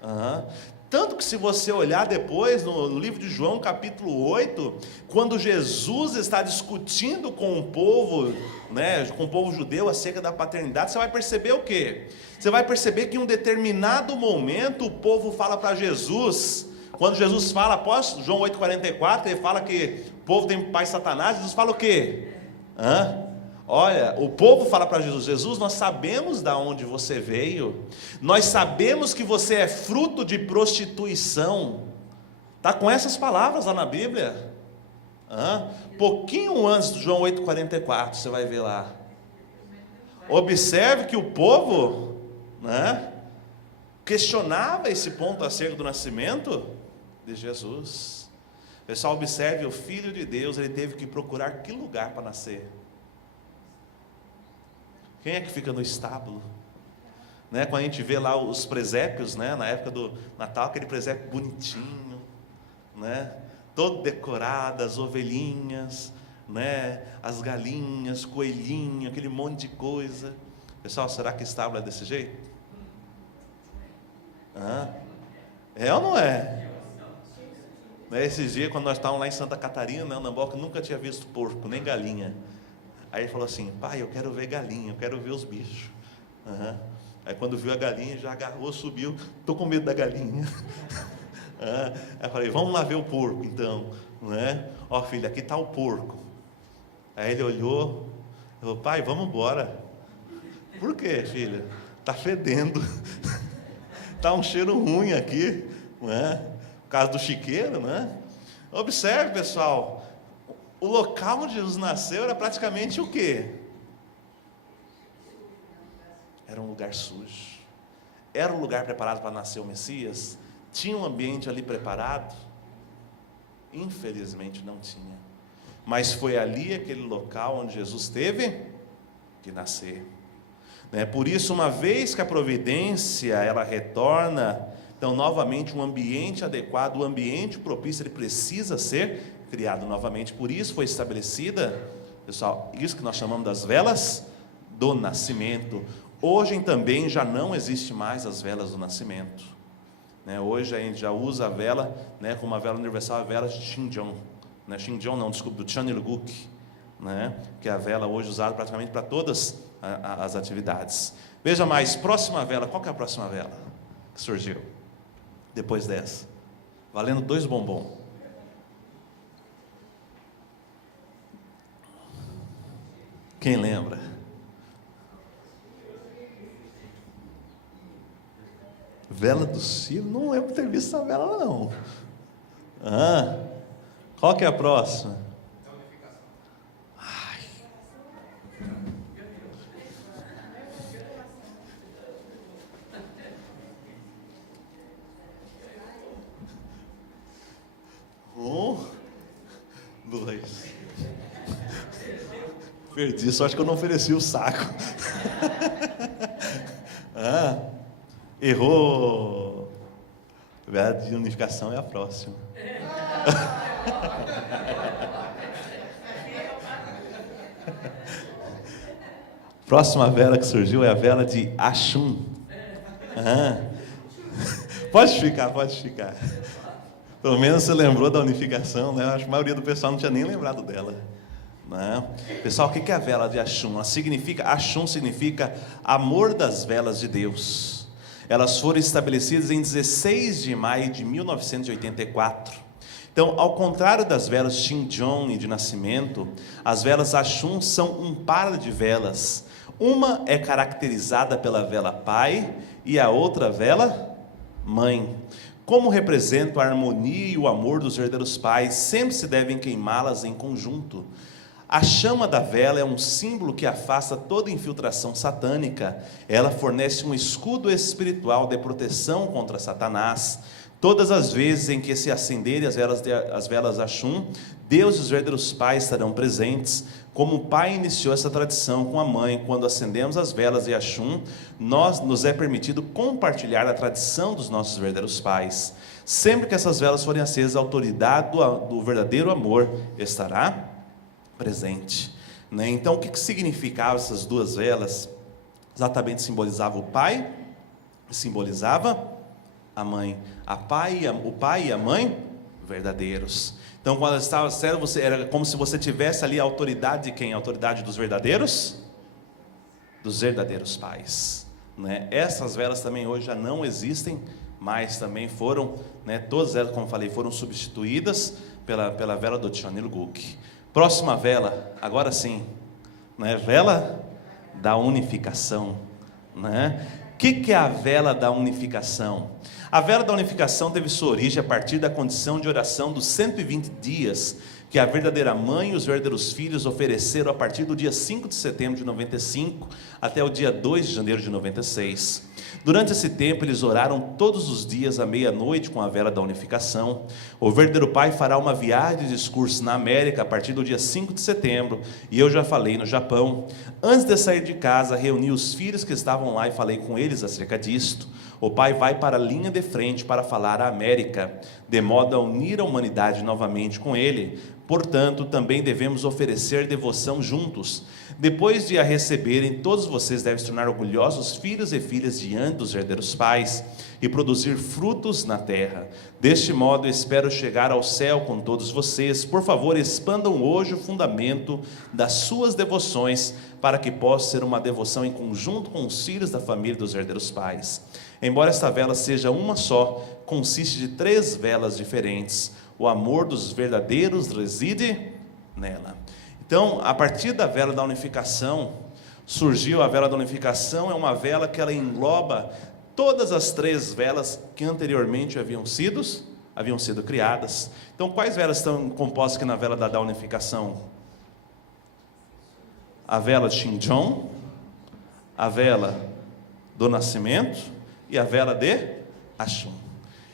né? Tanto que se você olhar depois no livro de João, capítulo 8, quando Jesus está discutindo com o povo, né, com o povo judeu acerca da paternidade, você vai perceber o quê? Você vai perceber que em um determinado momento o povo fala para Jesus, quando Jesus fala, após João 8,44, ele fala que o povo tem pai Satanás, Jesus fala o quê? Olha, o povo fala para Jesus: Jesus, nós sabemos de onde você veio, nós sabemos que você é fruto de prostituição. Está com essas palavras lá na Bíblia. Pouquinho antes do João 8,44, você vai ver lá. Observe que o povo, questionava esse ponto acerca do nascimento de Jesus. Pessoal, observe, o Filho de Deus, ele teve que procurar que lugar para nascer? Quem é que fica no estábulo? Quando a gente vê lá os presépios, na época do Natal, aquele presépio bonitinho, todo decorado, as ovelhinhas, as galinhas, coelhinho, aquele monte de coisa. Pessoal, será que estábulo é desse jeito? É ou não é? Esses dias, quando nós estávamos lá em Santa Catarina, o Namboca nunca tinha visto porco, nem galinha. Aí ele falou assim: pai, eu quero ver galinha, eu quero ver os bichos. Aí quando viu a galinha, já agarrou, subiu, estou com medo da galinha. Aí eu falei: vamos lá ver o porco então. Ó filho, aqui está o porco. Aí ele olhou, falou: pai, vamos embora. Por quê, filha? Está fedendo. Está um cheiro ruim aqui, por causa do chiqueiro, Observe, pessoal, o local onde Jesus nasceu era praticamente o quê? Era um lugar sujo. Era um lugar preparado para nascer o Messias? Tinha um ambiente ali preparado? Infelizmente não tinha. mas foi ali aquele local onde Jesus teve que nascer. Por isso, uma vez que a providência ela retorna, então novamente um ambiente adequado, um ambiente propício, ele precisa ser criado novamente. Por isso foi estabelecida, pessoal, isso que nós chamamos das velas do nascimento. Hoje também já não existe mais as velas do nascimento. Hoje a gente já usa a vela, como a vela universal, a vela de Shinjong. Shinjong não, desculpa, do Chanilguk, que é a vela hoje usada praticamente para todas as atividades. Veja mais, próxima vela, qual que é a próxima vela que surgiu depois dessa? Valendo 2 bombons. Quem lembra? Vela do Ciro? Não lembro de ter visto essa vela, não. Qual que é a próxima? Ai. Dois. Perdi, só acho que eu não ofereci o saco. Errou. Vela de unificação é a próxima. Próxima vela que surgiu é a vela de Axum. Pode ficar. Pelo menos você lembrou da unificação, Acho que a maioria do pessoal não tinha nem lembrado dela. Pessoal, o que é a vela de Axum? Axum significa amor das velas de Deus. Elas foram estabelecidas em 16 de maio de 1984. Então, ao contrário das velas Shinjong e de nascimento, as velas Axum são um par de velas. Uma é caracterizada pela vela pai e a outra vela mãe. Como representam a harmonia e o amor dos verdadeiros pais, sempre se devem queimá-las em conjunto. A chama da vela é um símbolo que afasta toda infiltração satânica. Ela fornece um escudo espiritual de proteção contra Satanás. Todas as vezes em que se acenderem as velas Axum, Deus e os verdadeiros pais estarão presentes. Como o pai iniciou essa tradição com a mãe, quando acendemos as velas de Axum, nos é permitido compartilhar a tradição dos nossos verdadeiros pais. Sempre que essas velas forem acesas, a autoridade do verdadeiro amor estará presente. Então, o que significavam essas 2 velas? Exatamente, simbolizava o pai e simbolizava a mãe. O pai e a mãe verdadeiros. Então, quando ela estava sério, era como se você tivesse ali a autoridade de quem? A autoridade dos verdadeiros? Dos verdadeiros pais. Essas velas também hoje já não existem, mas também foram, todas elas, como falei, foram substituídas pela vela do Chanilguk. Próxima vela, agora sim, vela da unificação. O que é a vela da unificação? A vela da unificação teve sua origem a partir da condição de oração dos 120 dias que a verdadeira mãe e os verdadeiros filhos ofereceram a partir do dia 5 de setembro de 95 até o dia 2 de janeiro de 96. Durante esse tempo, eles oraram todos os dias à meia-noite com a vela da unificação. O verdadeiro pai fará uma viagem de discurso na América a partir do dia 5 de setembro, e eu já falei no Japão. Antes de sair de casa, reuni os filhos que estavam lá e falei com eles acerca disto. O pai vai para a linha de frente para falar à América, de modo a unir a humanidade novamente com ele. Portanto, também devemos oferecer devoção juntos. Depois de a receberem, todos vocês devem se tornar orgulhosos filhos e filhas diante dos verdadeiros pais e produzir frutos na terra. Deste modo, espero chegar ao céu com todos vocês. Por favor, expandam hoje o fundamento das suas devoções para que possa ser uma devoção em conjunto com os filhos da família dos verdadeiros pais. Embora esta vela seja uma só, consiste de 3 velas diferentes. O amor dos verdadeiros reside nela. Então, a partir da vela da unificação, surgiu a vela da unificação. É uma vela que ela engloba todas as 3 velas que anteriormente haviam sido criadas. Então, quais velas estão compostas aqui na vela da unificação? A vela de Shinjong, a vela do nascimento e a vela de Axum.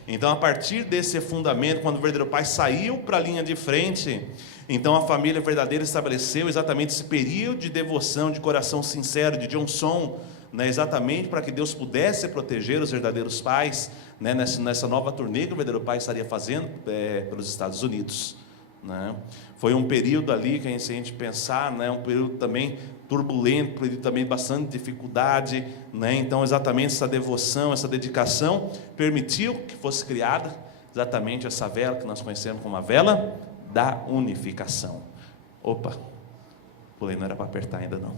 Então, a partir desse fundamento, quando o verdadeiro pai saiu para a linha de frente, Então a família verdadeira estabeleceu exatamente esse período de devoção, de coração sincero, de Johnson, né, exatamente para que Deus pudesse proteger os verdadeiros pais, né, nessa nova turnê que o verdadeiro pai estaria fazendo pelos Estados Unidos, né. Foi um período ali que, se a gente pensar, né, um período também turbulento, um período também bastante dificuldade, né. Então exatamente essa devoção, essa dedicação permitiu que fosse criada exatamente essa vela que nós conhecemos como a vela da unificação. Opa, pulei, não era para apertar ainda não.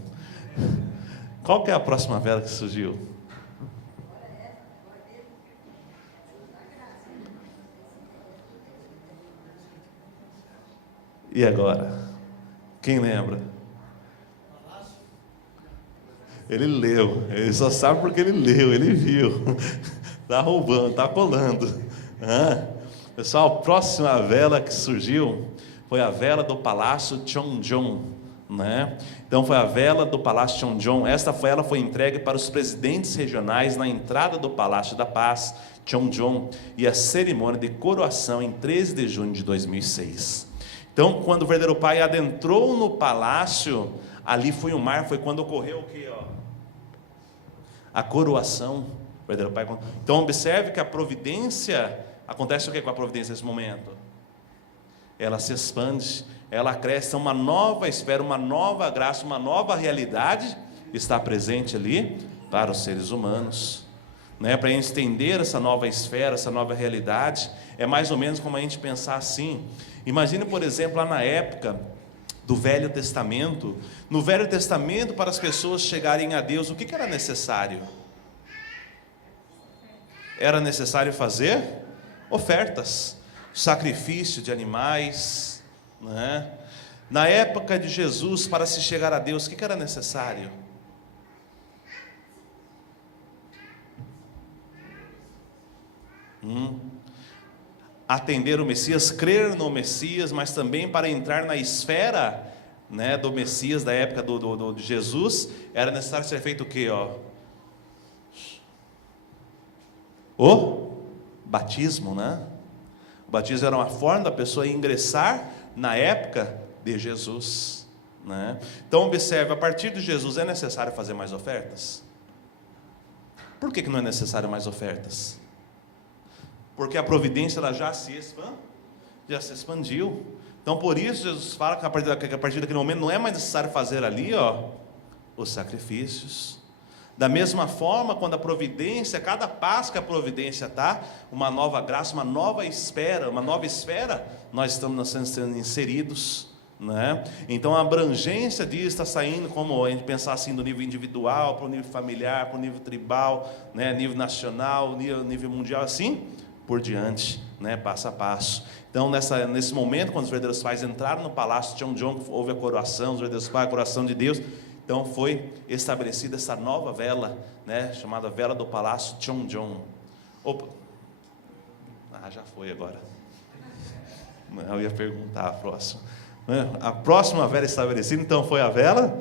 Qual que é a próxima vela que surgiu? E agora? Quem lembra? Ele leu, ele só sabe porque ele leu, ele viu. Está roubando, está colando. Pessoal, a próxima vela que surgiu foi a vela do Palácio Cheonjeon, né? Então foi a vela do Palácio Cheonjeon. Ela foi entregue para os presidentes regionais na entrada do Palácio da Paz, Cheonjeon, e a cerimônia de coroação em 13 de junho de 2006. Então, quando o verdadeiro pai adentrou no palácio, ali foi o mar, foi quando ocorreu o quê? A coroação. O verdadeiro pai. Então, observe que a providência, acontece o que com a providência nesse momento? Ela se expande, ela cresce, uma nova esfera, uma nova graça, uma nova realidade está presente ali para os seres humanos, né? Para a gente entender essa nova esfera, essa nova realidade, é mais ou menos como a gente pensar assim. Imagine, por exemplo, lá na época do Velho Testamento. No Velho Testamento, para as pessoas chegarem a Deus, o que era necessário? Era necessário fazer ofertas, sacrifício de animais, né? Na época de Jesus, para se chegar a Deus, o que era necessário? Atender o Messias, crer no Messias, mas também para entrar na esfera, né, do Messias, da época de Jesus, era necessário ser feito o quê? O batismo, né? O batismo era uma forma da pessoa ingressar na época de Jesus, né? Então observe, a partir de Jesus é necessário fazer mais ofertas? Por que não é necessário mais ofertas? Porque a providência ela já se expandiu. Então por isso Jesus fala que a partir daquele momento não é mais necessário fazer ali os sacrifícios. Da mesma forma, quando a providência, cada passo que a providência está, uma nova graça, uma nova esfera, nós estamos sendo inseridos, né? Então a abrangência disso está saindo, como a gente pensar assim, do nível individual para o nível familiar, para o nível tribal, né? Nível nacional, nível mundial, assim por diante, né? Passo a passo. Então nesse momento, quando os verdadeiros pais entraram no palácio de Cheonjeon, houve a coroação, os verdadeiros pais, a coroação de Deus. Então foi estabelecida essa nova vela, né, chamada vela do Palácio Cheonjeon. Opa! Já foi agora. Eu ia perguntar a próxima. A próxima vela estabelecida, então, foi a vela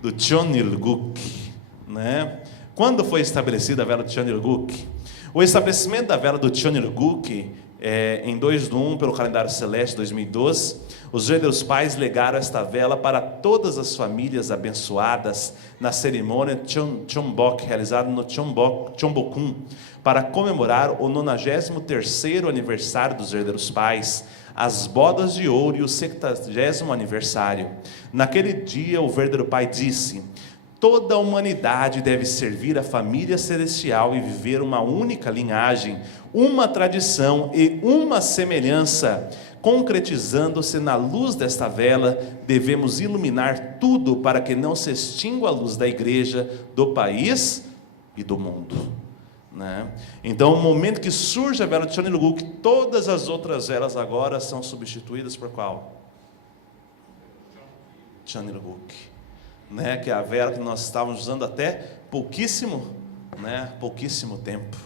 do Cheonilguk, né? Quando foi estabelecida a vela do Cheonilguk? O estabelecimento da vela do Cheonilguk em 2/1, pelo calendário celeste 2012, os verdadeiros pais legaram esta vela para todas as famílias abençoadas na cerimônia Cheonbok, realizada no Cheonbokgung, para comemorar o 93º aniversário dos verdadeiros pais, as bodas de ouro e o 70º aniversário. Naquele dia, o verdadeiro pai disse: toda a humanidade deve servir a família celestial e viver uma única linhagem, uma tradição e uma semelhança. Concretizando-se na luz desta vela, devemos iluminar tudo para que não se extingua a luz da igreja, do país e do mundo, né? Então, no momento que surge a vela de Cheonilguk, todas as outras velas agora são substituídas por qual? Cheonilguk, né? Que é a vela que nós estávamos usando até pouquíssimo tempo,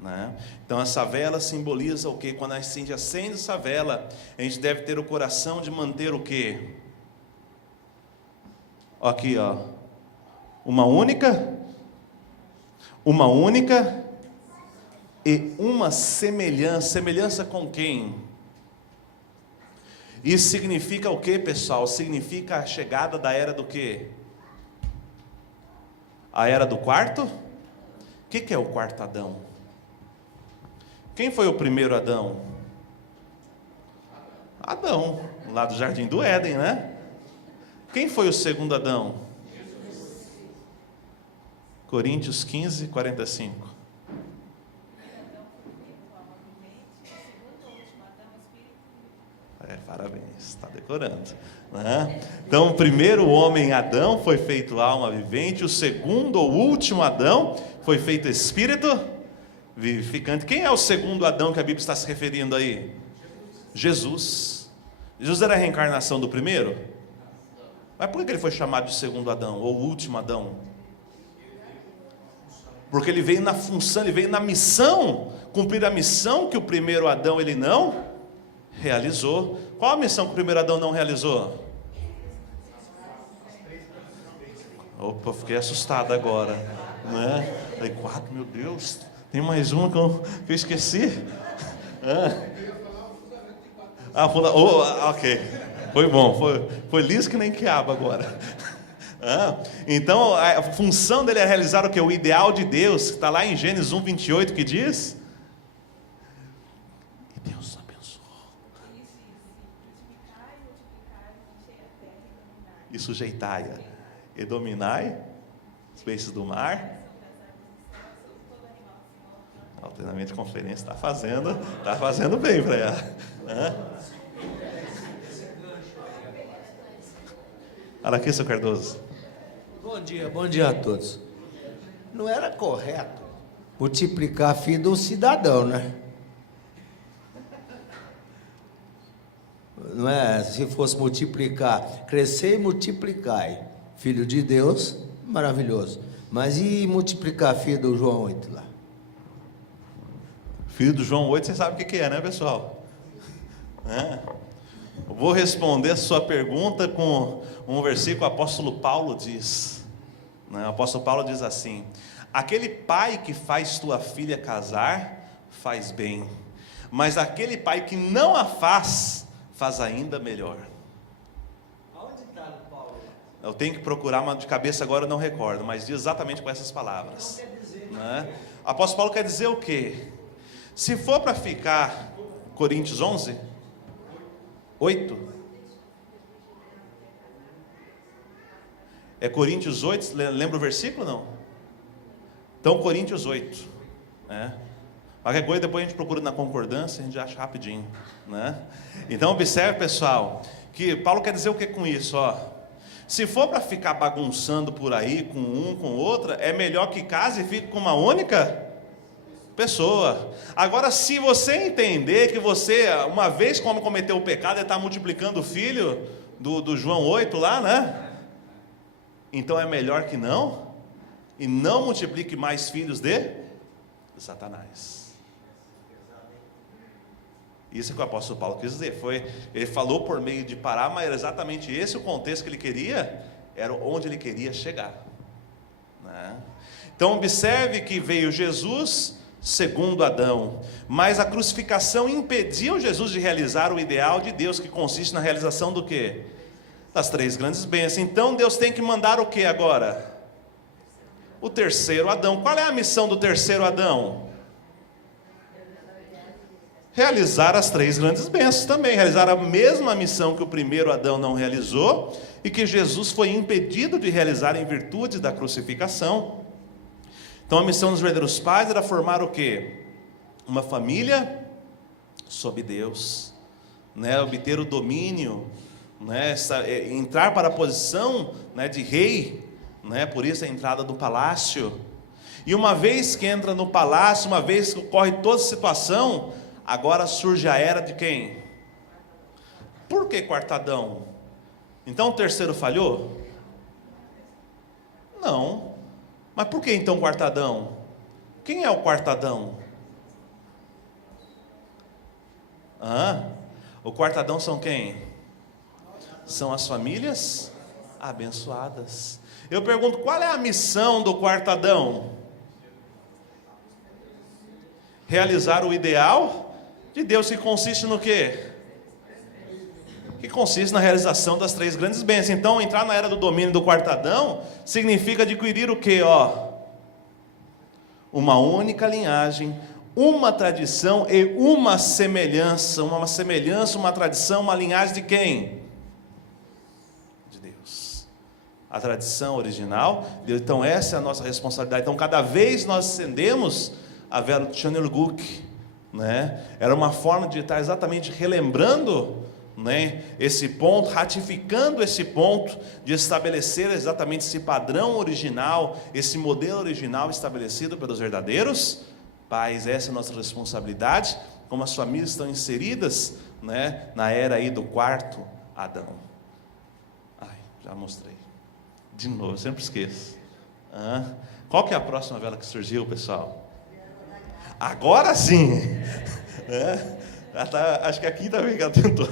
né? Então essa vela simboliza o que? Quando a gente acende essa vela, a gente deve ter o coração de manter o que? Aqui, uma única e uma semelhança com quem? Isso significa o que, pessoal? Significa a chegada da era do quê? A era do quarto? O que é o quarto Adão? Quem foi o primeiro Adão? Adão, lá do Jardim do Éden, né? Quem foi o segundo Adão? Coríntios 15, 45. Parabéns, está decorando, né? Então, o primeiro homem Adão foi feito alma vivente, o segundo ou último Adão foi feito espírito vivificante. Quem é o segundo Adão que a Bíblia está se referindo aí? Jesus. Jesus era a reencarnação do primeiro? Mas por que ele foi chamado de segundo Adão, ou último Adão? Porque ele veio na função, ele veio na missão, cumprir a missão que o primeiro Adão ele não realizou. Qual a missão que o primeiro Adão não realizou? Opa, fiquei assustado agora, né? Falei, 4, meu Deus, tem mais uma que eu esqueci. Ok, foi bom, foi liso que nem quiabo agora. Então, a função dele é realizar o que? O ideal de Deus, que está lá em Gênesis 1, 28, que diz... E Deus abençoou. E sujeitai-a, e dominai os peixes do mar. O treinamento de conferência está fazendo bem para ela. Olha aqui, seu Cardoso. Bom dia a todos. Não era correto multiplicar filho do cidadão, né? Não é? Se fosse multiplicar, crescer e multiplicai, filho de Deus, maravilhoso. Mas e multiplicar filho do João 8 lá? Filho do João 8, você sabe o que é, né, pessoal? Eu vou responder a sua pergunta com um versículo que o apóstolo Paulo diz. O apóstolo Paulo diz assim: aquele pai que faz tua filha casar, faz bem, mas aquele pai que não a faz ainda melhor. Aonde está o Paulo? Eu tenho que procurar, mas de cabeça agora eu não recordo, mas diz exatamente com essas palavras. O apóstolo Paulo quer dizer o quê? Se for para ficar, Coríntios 11, 8, é Coríntios 8, lembra o versículo não? Então Coríntios 8, qualquer coisa depois a gente procura na concordância, a gente acha rapidinho, né? Então observe, pessoal, que Paulo quer dizer o que com isso, se for para ficar bagunçando por aí, com um, com outra, é melhor que case e fique com uma única pessoa. Agora, se você entender que você, uma vez como cometeu o pecado, ele está multiplicando o filho do João 8 lá, né? Então é melhor que não, e não multiplique mais filhos de Satanás. Isso é que o apóstolo Paulo quis dizer. Ele falou por meio de parar, mas era exatamente esse o contexto que ele queria, era onde ele queria chegar, né? Então observe que veio Jesus, segundo Adão, mas a crucificação impediu Jesus de realizar o ideal de Deus, que consiste na realização do quê? Das 3 grandes bênçãos. Então Deus tem que mandar o que agora? O terceiro Adão. Qual é a missão do terceiro Adão? Realizar as 3 grandes bênçãos também, realizar a mesma missão que o primeiro Adão não realizou, e que Jesus foi impedido de realizar em virtude da crucificação. Então a missão dos verdadeiros pais era formar o quê? Uma família sob Deus, né? Obter o domínio, né? Entrar para a posição, né, de rei, né? Por isso a entrada do palácio. E uma vez que entra no palácio, uma vez que ocorre toda a situação, agora surge a era de quem? Por que quarto Adão? Então o terceiro falhou? Não. Mas por que então quarto Adão? Quem é o quarto Adão? O quarto Adão são quem? São as famílias abençoadas. Eu pergunto, qual é a missão do quarto Adão? Realizar o ideal de Deus, que consiste no quê? que consiste na realização das 3 grandes bênçãos. Então, entrar na era do domínio do quarto Adão significa adquirir o quê? Uma única linhagem, uma tradição e uma semelhança, uma tradição, uma linhagem de quem? De Deus. A tradição original, então essa é a nossa responsabilidade. Então, cada vez nós acendemos a vela do Chanelguk, né? Era uma forma de estar exatamente relembrando, né, esse ponto, ratificando esse ponto de estabelecer exatamente esse padrão original, esse modelo original estabelecido pelos verdadeiros pais. Essa é a nossa responsabilidade, como as famílias estão inseridas, né, na era aí do quarto Adão. Já mostrei. De novo, eu sempre esqueço. Qual que é a próxima vela que surgiu, pessoal? Agora sim! Acho que a quinta vez que ela tentou.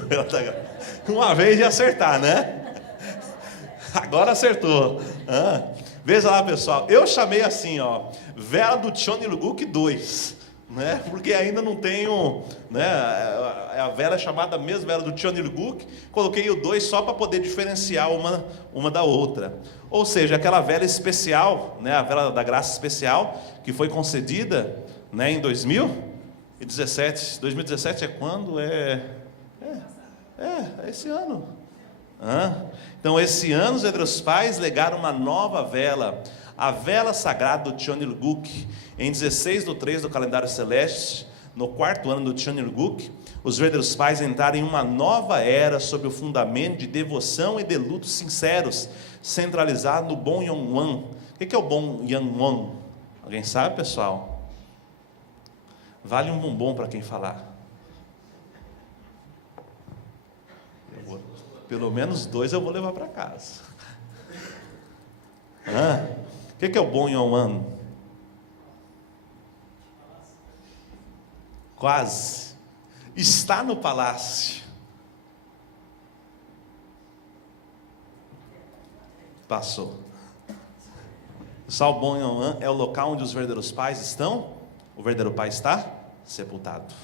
Uma vez de acertar, né? Agora acertou. Veja lá, pessoal. Eu chamei assim, vela do Chanelguk 2, né? Porque ainda não tenho, né? A vela é chamada mesmo vela do Chanelguk. Coloquei o 2 só para poder diferenciar uma da outra. Ou seja, aquela vela especial, né? A vela da graça especial que foi concedida, né, em 2017. 2017 é quando? É esse ano. Então, esse ano, os verdadeiros pais legaram uma nova vela, a vela sagrada do Chanelguk. Em 16/3 do calendário celeste, no 4º ano do Chanelguk, os verdadeiros pais entraram em uma nova era sob o fundamento de devoção e de lutos sinceros, centralizado no Bon Yongwan. O que é o Bon Yongwan? Alguém sabe, pessoal? Vale um bombom para quem falar. Pelo menos 2 eu vou levar para casa. O que é o Bon Yongwan? Quase. Está no palácio. Passou. Só o Bon Yongwan é o local onde os verdadeiros pais estão. O verdadeiro pai está sepultado.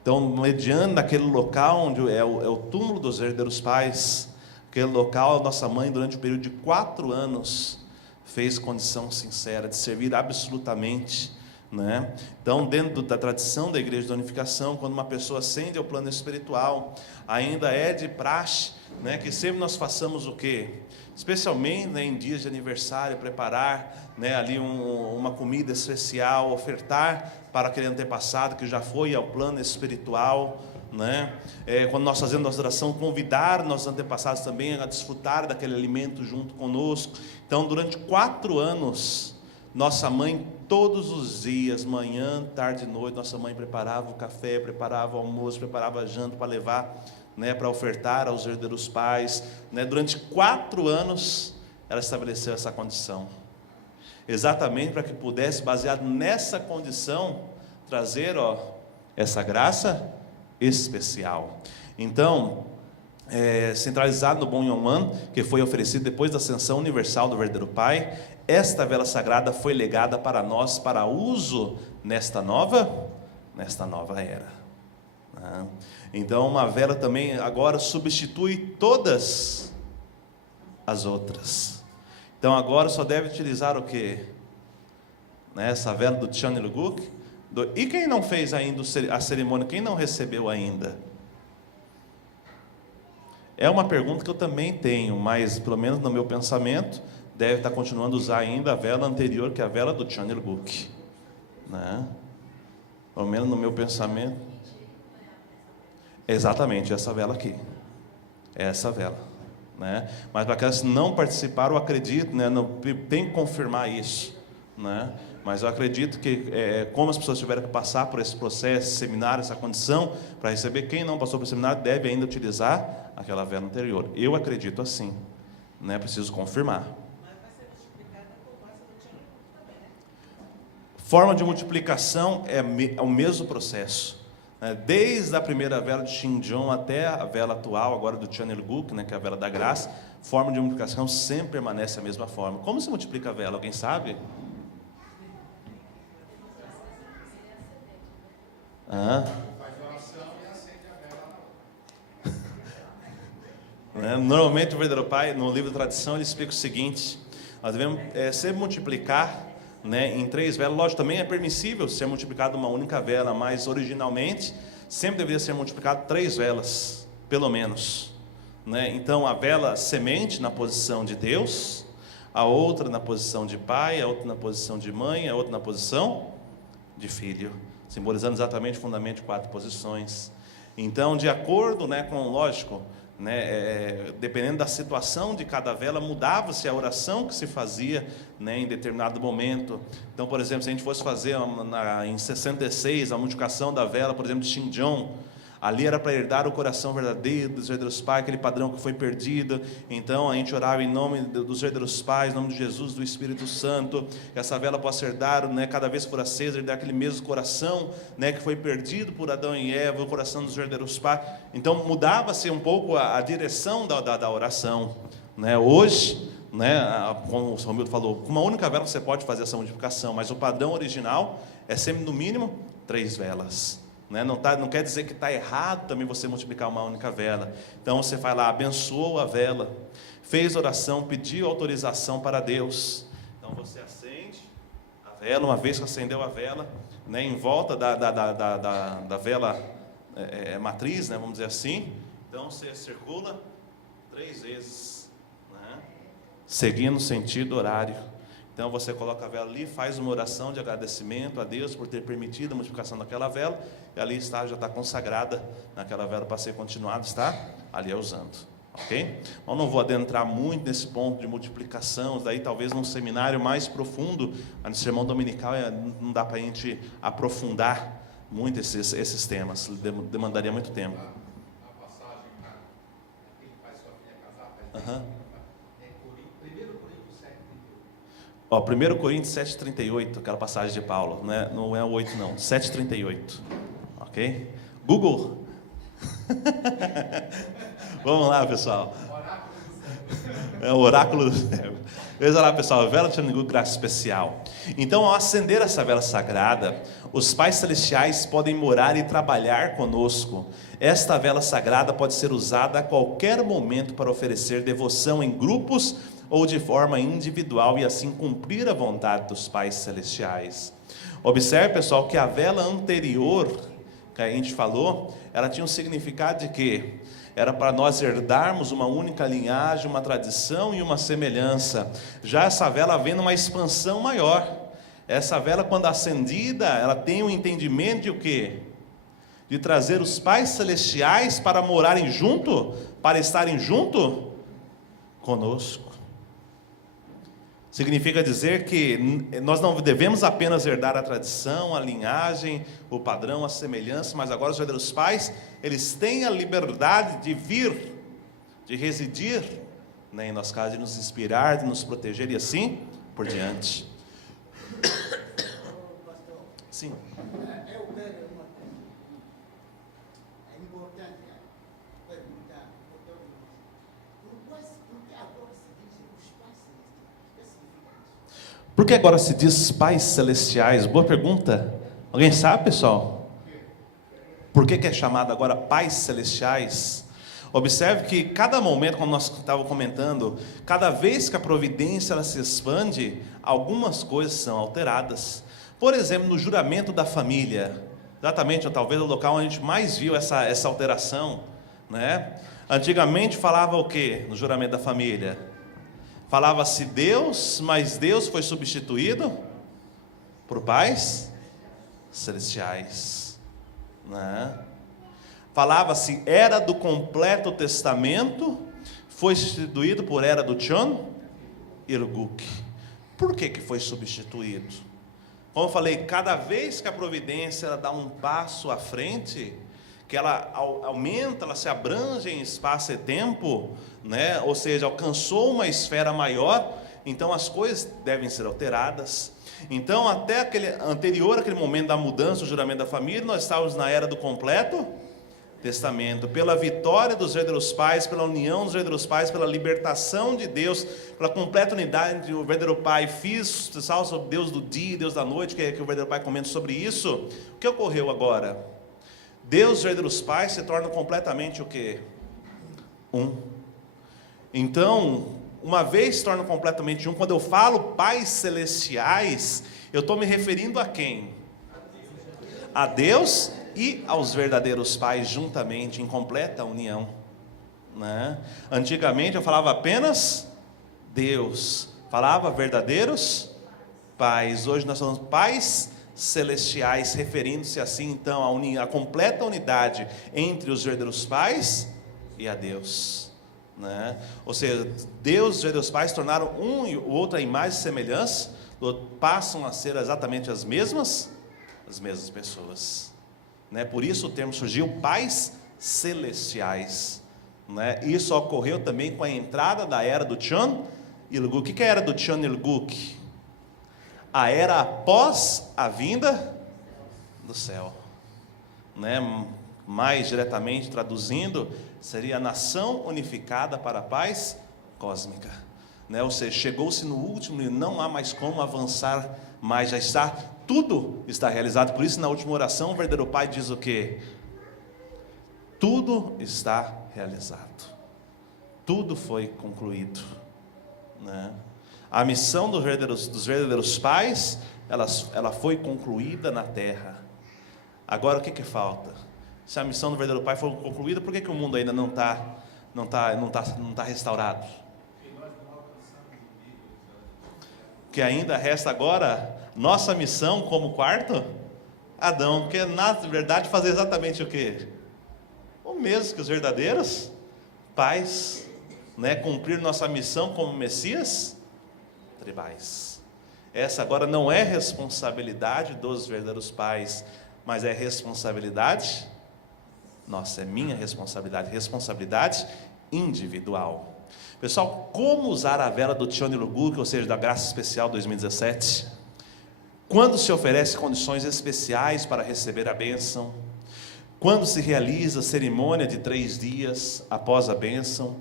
Então, mediante naquele local onde é o túmulo dos verdadeiros pais, aquele local, a nossa mãe, durante o período de 4 anos, fez condição sincera de servir absolutamente, né? Então, dentro da tradição da Igreja da Unificação, quando uma pessoa ascende ao plano espiritual, ainda é de praxe, né, que sempre nós façamos o quê? Especialmente, né, em dias de aniversário, preparar, né, ali uma comida especial, ofertar para aquele antepassado que já foi ao plano espiritual, né? Quando nós fazemos nossa oração, convidar nossos antepassados também a desfrutar daquele alimento junto conosco. Então, durante 4 anos, nossa mãe, todos os dias, manhã, tarde e noite, nossa mãe preparava o café, preparava o almoço, preparava a janta para levar, né, para ofertar aos herdeiros pais, né? Durante 4 anos ela estabeleceu essa condição, exatamente para que pudesse, baseado nessa condição, trazer essa graça especial. Então, centralizado no Bon Yongwan, que foi oferecido depois da ascensão universal do verdadeiro Pai, esta vela sagrada foi legada para nós, para uso nesta nova era. Então, uma vela também agora substitui todas as outras. Então, agora só deve utilizar o quê? Essa vela do Chanelguk. E quem não fez ainda a cerimônia? Quem não recebeu ainda? É uma pergunta que eu também tenho, mas pelo menos no meu pensamento, deve estar continuando a usar ainda a vela anterior, que é a vela do Chanelguk, né? Pelo menos no meu pensamento. Exatamente, essa vela aqui. Essa vela, né? Mas para aquelas que não participaram, eu acredito, né? Não, tem que confirmar isso, né? Mas eu acredito que, como as pessoas tiveram que passar por esse processo, esse seminário, essa condição, para receber, quem não passou por seminário deve ainda utilizar aquela vela anterior. Eu acredito assim, né? Preciso confirmar. Mas vai ser multiplicada por essa do Chanelguk também, né? Forma de multiplicação é o mesmo processo. Desde a primeira vela de Xinjiang até a vela atual, agora do Chanelguk, né, que é a vela da graça, forma de multiplicação sempre permanece a mesma forma. Como se multiplica a vela? Alguém sabe? Faz oração e acende a vela. né? Normalmente o verdadeiro pai, no livro da tradição, ele explica o seguinte: nós devemos sempre multiplicar, né, em 3 velas. Lógico, também é permissível ser multiplicado uma única vela, mas originalmente sempre deveria ser multiplicado 3 velas, pelo menos, né? Então a vela semente na posição de Deus, a outra na posição de pai, a outra na posição de mãe, a outra na posição de filho, simbolizando exatamente o fundamento de 4 posições. Então, de acordo, né, com, lógico, né, dependendo da situação de cada vela, mudava-se a oração que se fazia, né, em determinado momento. Então, por exemplo, se a gente fosse fazer em 66 a multiplicação da vela, por exemplo, de Xinjiang, ali era para herdar o coração verdadeiro dos verdadeiros pais, aquele padrão que foi perdido. Então a gente orava em nome dos verdadeiros pais, em nome de Jesus, do Espírito Santo, que essa vela possa herdar, né, cada vez que for acesa, herdar aquele mesmo coração, né, que foi perdido por Adão e Eva, o coração dos verdadeiros pais. Então mudava-se um pouco a direção da oração, né? Hoje, né, como o Romildo falou, com uma única vela você pode fazer essa multiplicação, mas o padrão original é sempre no mínimo 3 velas. Não quer dizer que está errado também você multiplicar uma única vela. Então você vai lá, abençoou a vela, fez oração, pediu autorização para Deus. Então você acende a vela, uma vez que acendeu a vela, né, em volta da vela matriz, né, vamos dizer assim. Então você circula 3 vezes, né, seguindo o sentido horário. Então você coloca a vela ali, faz uma oração de agradecimento a Deus por ter permitido a multiplicação daquela vela, e ali está, já está consagrada naquela vela para ser continuada, está ali usando, ok? Eu não vou adentrar muito nesse ponto de multiplicação, daí talvez num seminário mais profundo, no sermão dominical não dá para a gente aprofundar muito esses temas, demandaria muito tempo. A passagem para quem faz sua filha casar, Ó, 1 Coríntios 7,38, aquela passagem de Paulo, né? Não é o 8 não, 7,38, ok? Google. Vamos lá, pessoal. É o oráculo do céu. Veja lá, pessoal, vela de Xangu, graça especial. Então, ao acender essa vela sagrada, os pais celestiais podem morar e trabalhar conosco. Esta vela sagrada pode ser usada a qualquer momento para oferecer devoção em grupos ou de forma individual e assim cumprir a vontade dos pais celestiais. Observe, pessoal, que a vela anterior que a gente falou, ela tinha um significado de quê? Era para nós herdarmos uma única linhagem, uma tradição e uma semelhança. Já essa vela vem numa expansão maior. Essa vela, quando acendida, ela tem um entendimento de o quê? De trazer os pais celestiais para morarem junto, para estarem junto conosco. Significa dizer que nós não devemos apenas herdar a tradição, a linhagem, o padrão, a semelhança, mas agora os verdadeiros pais, eles têm a liberdade de vir, de residir, né, em nosso caso, de nos inspirar, de nos proteger e assim por diante. Sim. Eu quero uma coisa. É importante perguntar ao teu irmão. Por que agora se diz os pais celestiais? O que significa isso? Por que agora se diz pais celestiais? Boa pergunta. Alguém sabe, pessoal? Por que é chamado agora pais celestiais? Observe que cada momento, como nós estávamos comentando, cada vez que a providência ela se expande, algumas coisas são alteradas. Por exemplo, no juramento da família, exatamente, talvez o local onde a gente mais viu essa alteração, né? Antigamente falava o quê no juramento da família? Falava-se Deus, mas Deus foi substituído por pais celestiais, né? Falava-se era do completo testamento, foi substituído por era do Chon Irguk. Por que foi substituído? Como eu falei, cada vez que a providência ela dá um passo à frente, que ela aumenta, ela se abrange em espaço e tempo, né? Ou seja, alcançou uma esfera maior, então as coisas devem ser alteradas. Então, até anterior àquele momento da mudança do juramento da família, nós estávamos na era do completo testamento, pela vitória dos verdadeiros pais, pela união dos verdadeiros pais, pela libertação de Deus, pela completa unidade do verdadeiro pai, fiz sobre Deus do dia e Deus da noite, que o verdadeiro pai comenta sobre isso. O que ocorreu agora? Deus, os verdadeiros pais, se tornam completamente o quê? Um. Então, uma vez se tornam completamente um. Quando eu falo pais celestiais, eu estou me referindo a quem? A Deus e aos verdadeiros pais juntamente, em completa união, né? Antigamente eu falava apenas Deus, falava verdadeiros pais. Hoje nós falamos pais celestiais, referindo-se assim então à completa unidade entre os verdadeiros pais e a Deus, né? Ou seja, Deus e os verdadeiros pais tornaram um e o outro a imagem e semelhança, passam a ser exatamente as mesmas pessoas, né? Por isso o termo surgiu, pais celestiais, né? Isso ocorreu também com a entrada da era do Chan Ilguk. O que é a era do Chan Ilguk? A era após a vinda do céu, né? Mais diretamente traduzindo, seria a nação unificada para a paz cósmica, né? Ou seja, chegou-se no último e não há mais como avançar mais, já está, tudo está realizado. Por isso na última oração o verdadeiro Pai diz o quê? Tudo está realizado, tudo foi concluído, né? A missão dos verdadeiros pais, ela foi concluída na terra. Agora o que falta? Se a missão do verdadeiro pai foi concluída, por que o mundo ainda não está restaurado? Que ainda resta agora nossa missão como quarto Adão, que é na verdade fazer exatamente o quê? O mesmo que os verdadeiros pais, né? Cumprir nossa missão como Messias tribais. Essa agora não é responsabilidade dos verdadeiros pais, mas é responsabilidade nossa, é minha responsabilidade individual. Pessoal, como usar a vela do Chan Ilguk, ou seja, da Graça Especial 2017? Quando se oferece condições especiais para receber a bênção, quando se realiza a cerimônia de 3 dias após a bênção,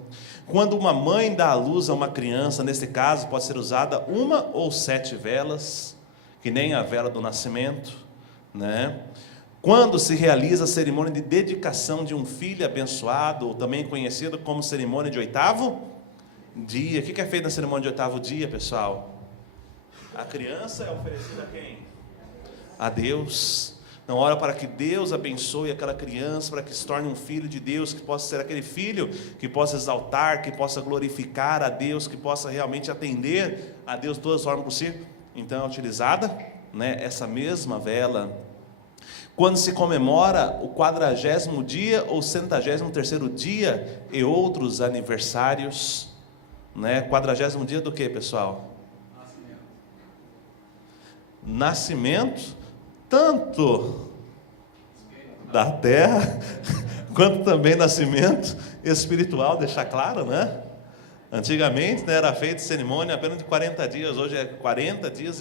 quando uma mãe dá à luz a uma criança, neste caso pode ser usada 1 ou 7 velas, que nem a vela do nascimento, né? Quando se realiza a cerimônia de dedicação de um filho abençoado, ou também conhecido como cerimônia de 8º dia. O que é feito na cerimônia de 8º dia, pessoal? A criança é oferecida a quem? A Deus. Não, ora para que Deus abençoe aquela criança, para que se torne um filho de Deus, que possa ser aquele filho que possa exaltar, que possa glorificar a Deus, que possa realmente atender a Deus de todas as formas possíveis. Então é utilizada, né, essa mesma vela quando se comemora o 40º dia ou 103º dia e outros aniversários, né? 40º dia do que, pessoal? Nascimento tanto da terra quanto também nascimento espiritual, deixar claro, né? Antigamente, né, era feita cerimônia apenas de 40 dias, hoje é 40 dias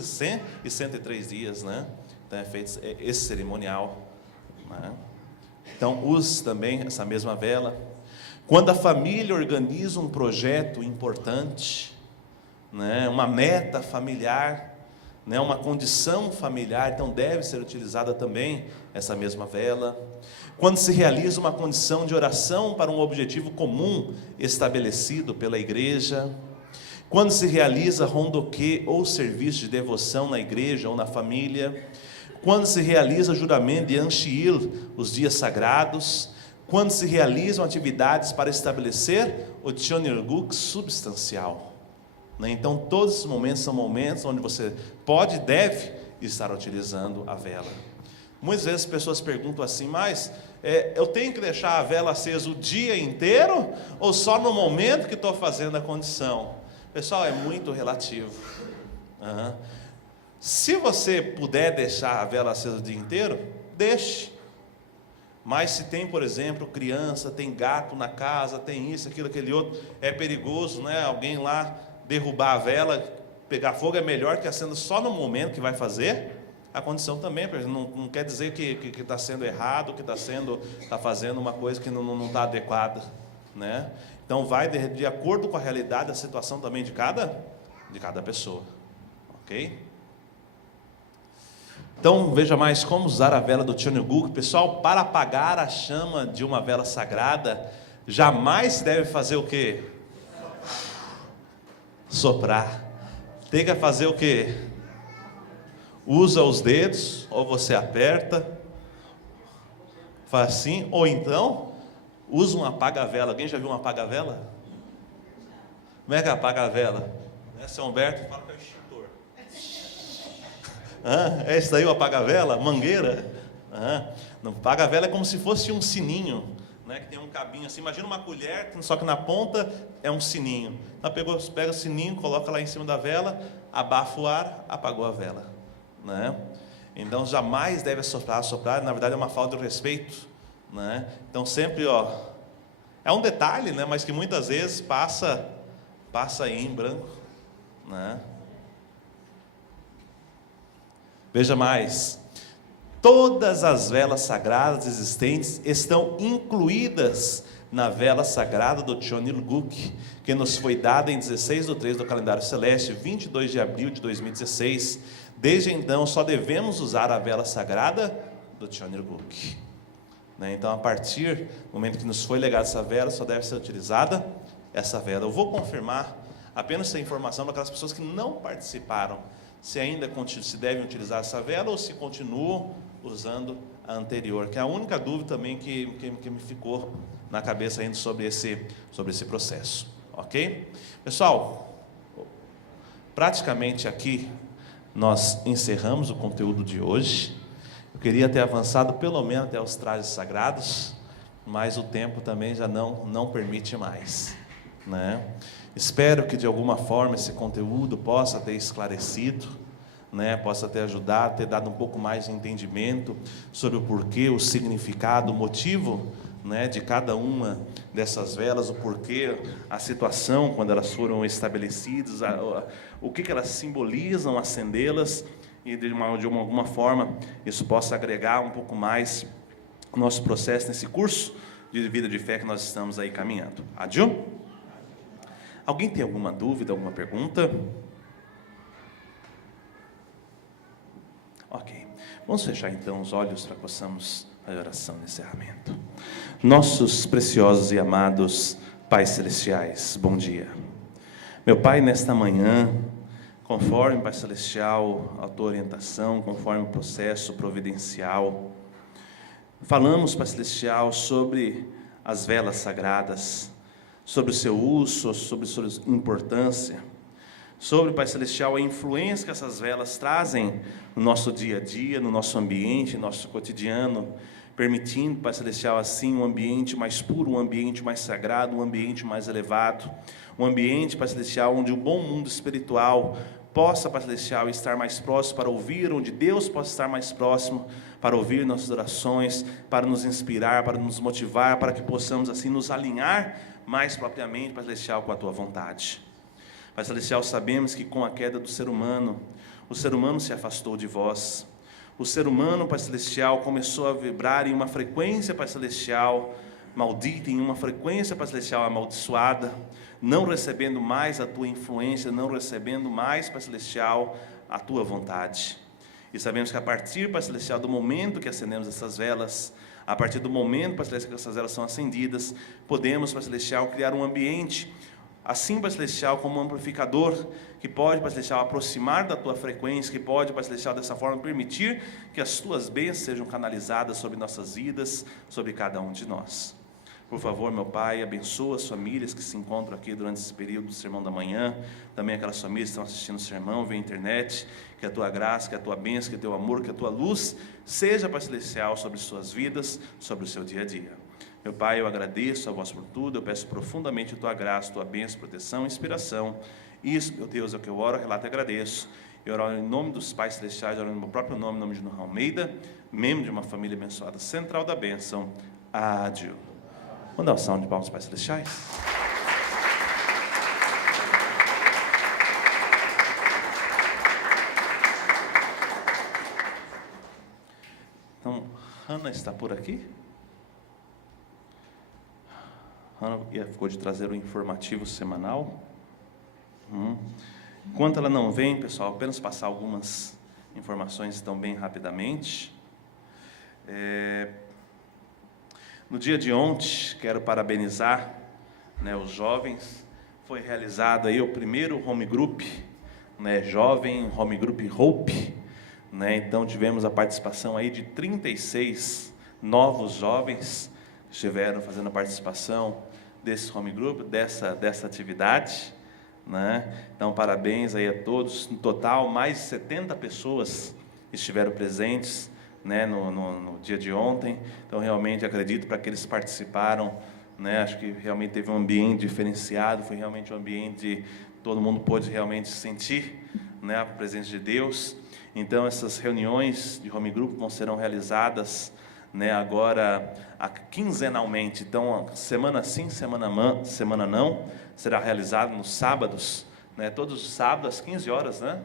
e 103 dias, né? Então é feito esse cerimonial, né? Então use também essa mesma vela. Quando a família organiza um projeto importante, né, uma meta familiar, né, uma condição familiar, então deve ser utilizada também essa mesma vela. Quando se realiza uma condição de oração para um objetivo comum estabelecido pela igreja, quando se realiza rondoquê ou serviço de devoção na igreja ou na família, quando se realiza juramento de Anshil, os dias sagrados, quando se realizam atividades para estabelecer o Chan Ilguk substancial, né? Então todos esses momentos são momentos onde você pode e deve estar utilizando a vela. Muitas vezes as pessoas perguntam assim, mas eu tenho que deixar a vela acesa o dia inteiro ou só no momento que estou fazendo a condição? Pessoal, é muito relativo. Se você puder deixar a vela acesa o dia inteiro, deixe. Mas se tem, por exemplo, criança, tem gato na casa, tem isso, aquilo, aquele outro, é perigoso, né? Alguém lá derrubar a vela, pegar fogo, é melhor que acenda só no momento que vai fazer a condição também. Não quer dizer que está sendo errado, que está fazendo uma coisa que não está adequada, né? Então vai de acordo com a realidade, a situação também de cada pessoa, ok? Então veja mais como usar a vela do Chan Ilguk. Pessoal, para apagar a chama de uma vela sagrada, jamais se deve fazer o quê? soprar. Tem que fazer o quê? Usa os dedos, ou você aperta, faz assim, ou então usa um apaga-vela. Alguém já viu um apaga-vela? Como é que apaga a vela? Seu Humberto fala que é o extintor. É esse daí o apaga-vela? Mangueira? Não, apaga-vela é como se fosse um sininho, né, que tem um cabinho assim. Imagina uma colher, só que na ponta é um sininho. Então pega o sininho, coloca lá em cima da vela, abafa o ar, apagou a vela, né? Então jamais deve soprar, na verdade é uma falta de respeito, né? Então sempre, é um detalhe, né, mas que muitas vezes passa aí em branco, né? Veja mais, todas as velas sagradas existentes estão incluídas na vela sagrada do Cheonilguk, que nos foi dada em 16/3 do calendário celeste, 22 de abril de 2016. Desde então, só devemos usar a vela sagrada do Cheonilguk, né? Então, a partir do momento que nos foi legada essa vela, só deve ser utilizada essa vela. Eu vou confirmar apenas essa informação para aquelas pessoas que não participaram, se ainda se devem utilizar essa vela ou se continuam usando a anterior, que é a única dúvida também que me ficou na cabeça ainda sobre esse processo, ok? Pessoal, praticamente aqui nós encerramos o conteúdo de hoje. Eu queria ter avançado pelo menos até os trajes sagrados, mas o tempo também já não permite mais, né? Espero que de alguma forma esse conteúdo possa ter esclarecido, né? Possa ter ajudado, ter dado um pouco mais de entendimento sobre o porquê, o significado, o motivo, né, de cada uma dessas velas, o porquê, a situação quando elas foram estabelecidas, o que elas simbolizam, acendê-las, e de alguma forma isso possa agregar um pouco mais o nosso processo nesse curso de vida de fé que nós estamos aí caminhando. Adiu? Alguém tem alguma dúvida, alguma pergunta? Ok. Vamos fechar então os olhos para que possamos fazer a oração de encerramento. Nossos preciosos e amados Pais Celestiais, bom dia. Meu Pai, nesta manhã, conforme, Pai Celestial, a Tua orientação, conforme o processo providencial, falamos, Pai Celestial, sobre as velas sagradas, sobre o seu uso, sobre sua importância, sobre, Pai Celestial, a influência que essas velas trazem no nosso dia a dia, no nosso ambiente, no nosso cotidiano, permitindo, Pai Celestial, assim, um ambiente mais puro, um ambiente mais sagrado, um ambiente mais elevado, um ambiente, Pai Celestial, onde o bom mundo espiritual possa, Pai Celestial, estar mais próximo para ouvir, onde Deus possa estar mais próximo para ouvir nossas orações, para nos inspirar, para nos motivar, para que possamos, assim, nos alinhar mais propriamente, Pai Celestial, com a Tua vontade. Pai Celestial, sabemos que com a queda do ser humano, o ser humano se afastou de Vós. O ser humano, Pai Celestial, começou a vibrar em uma frequência, Pai Celestial, maldita, em uma frequência, Pai Celestial, amaldiçoada, não recebendo mais a Tua influência, não recebendo mais, Pai Celestial, a Tua vontade. E sabemos que a partir, Pai Celestial, do momento que acendemos essas velas, a partir do momento, Pai Celestial, que essas velas são acendidas, podemos, Pai Celestial, criar um ambiente, assim, Pai Celestial, como um amplificador, que pode, Pai Celestial, aproximar da Tua frequência, que pode, Pai Celestial, dessa forma, permitir que as Tuas bênçãos sejam canalizadas sobre nossas vidas, sobre cada um de nós. Por favor, meu Pai, abençoa as famílias que se encontram aqui durante esse período do Sermão da Manhã, também aquelas famílias que estão assistindo o sermão via internet, que a Tua graça, que a Tua bênção, que o Teu amor, que a Tua luz seja, Pai Celestial, sobre suas vidas, sobre o seu dia a dia. Meu Pai, eu agradeço a Vós por tudo, eu peço profundamente a Tua graça, a Tua bênção, proteção, inspiração. Isso, meu Deus, é o que eu oro, relato e agradeço. Eu oro em nome dos Pais Celestiais, oro no meu próprio nome, em nome de Nuno Almeida, membro de uma família abençoada, central da bênção. Ádio. Vamos dar uma salva de palmas aos Pais Celestiais? Então, Hannah está por aqui? Hannah ficou de trazer o informativo semanal. Enquanto ela não vem, pessoal, apenas passar algumas informações então bem rapidamente. No dia de ontem, quero parabenizar, os jovens. foi realizado aí o primeiro home group, né, jovem home group Hope, né? Então tivemos a participação aí de 36 novos jovens que estiveram fazendo a participação desse home group, dessa atividade, né? Então parabéns aí a todos. No total, mais de 70 pessoas estiveram presentes, né, no dia de ontem. Então realmente acredito, para que eles participaram, né, acho que realmente teve um ambiente diferenciado, foi realmente um ambiente, todo mundo pôde realmente sentir, né, a presença de Deus. Então essas reuniões de home group serão realizadas, né, agora quinzenalmente. Então semana sim, semana não, será realizado nos sábados, né, todos os sábados às 15 horas, né?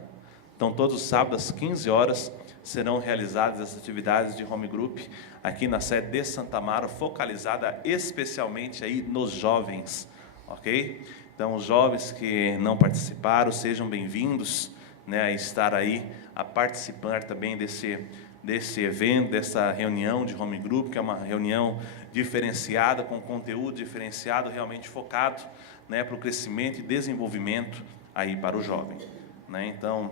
Então todos os sábados às 15 horas serão realizadas as atividades de home group aqui na sede de Santa Amaro, focalizada especialmente aí nos jovens, ok? Então os jovens que não participaram, sejam bem-vindos, né, a estar aí, a participar também desse evento, dessa reunião de home group, que é uma reunião diferenciada, com conteúdo diferenciado, realmente focado, né, para o crescimento e desenvolvimento aí para o jovem, né? Então,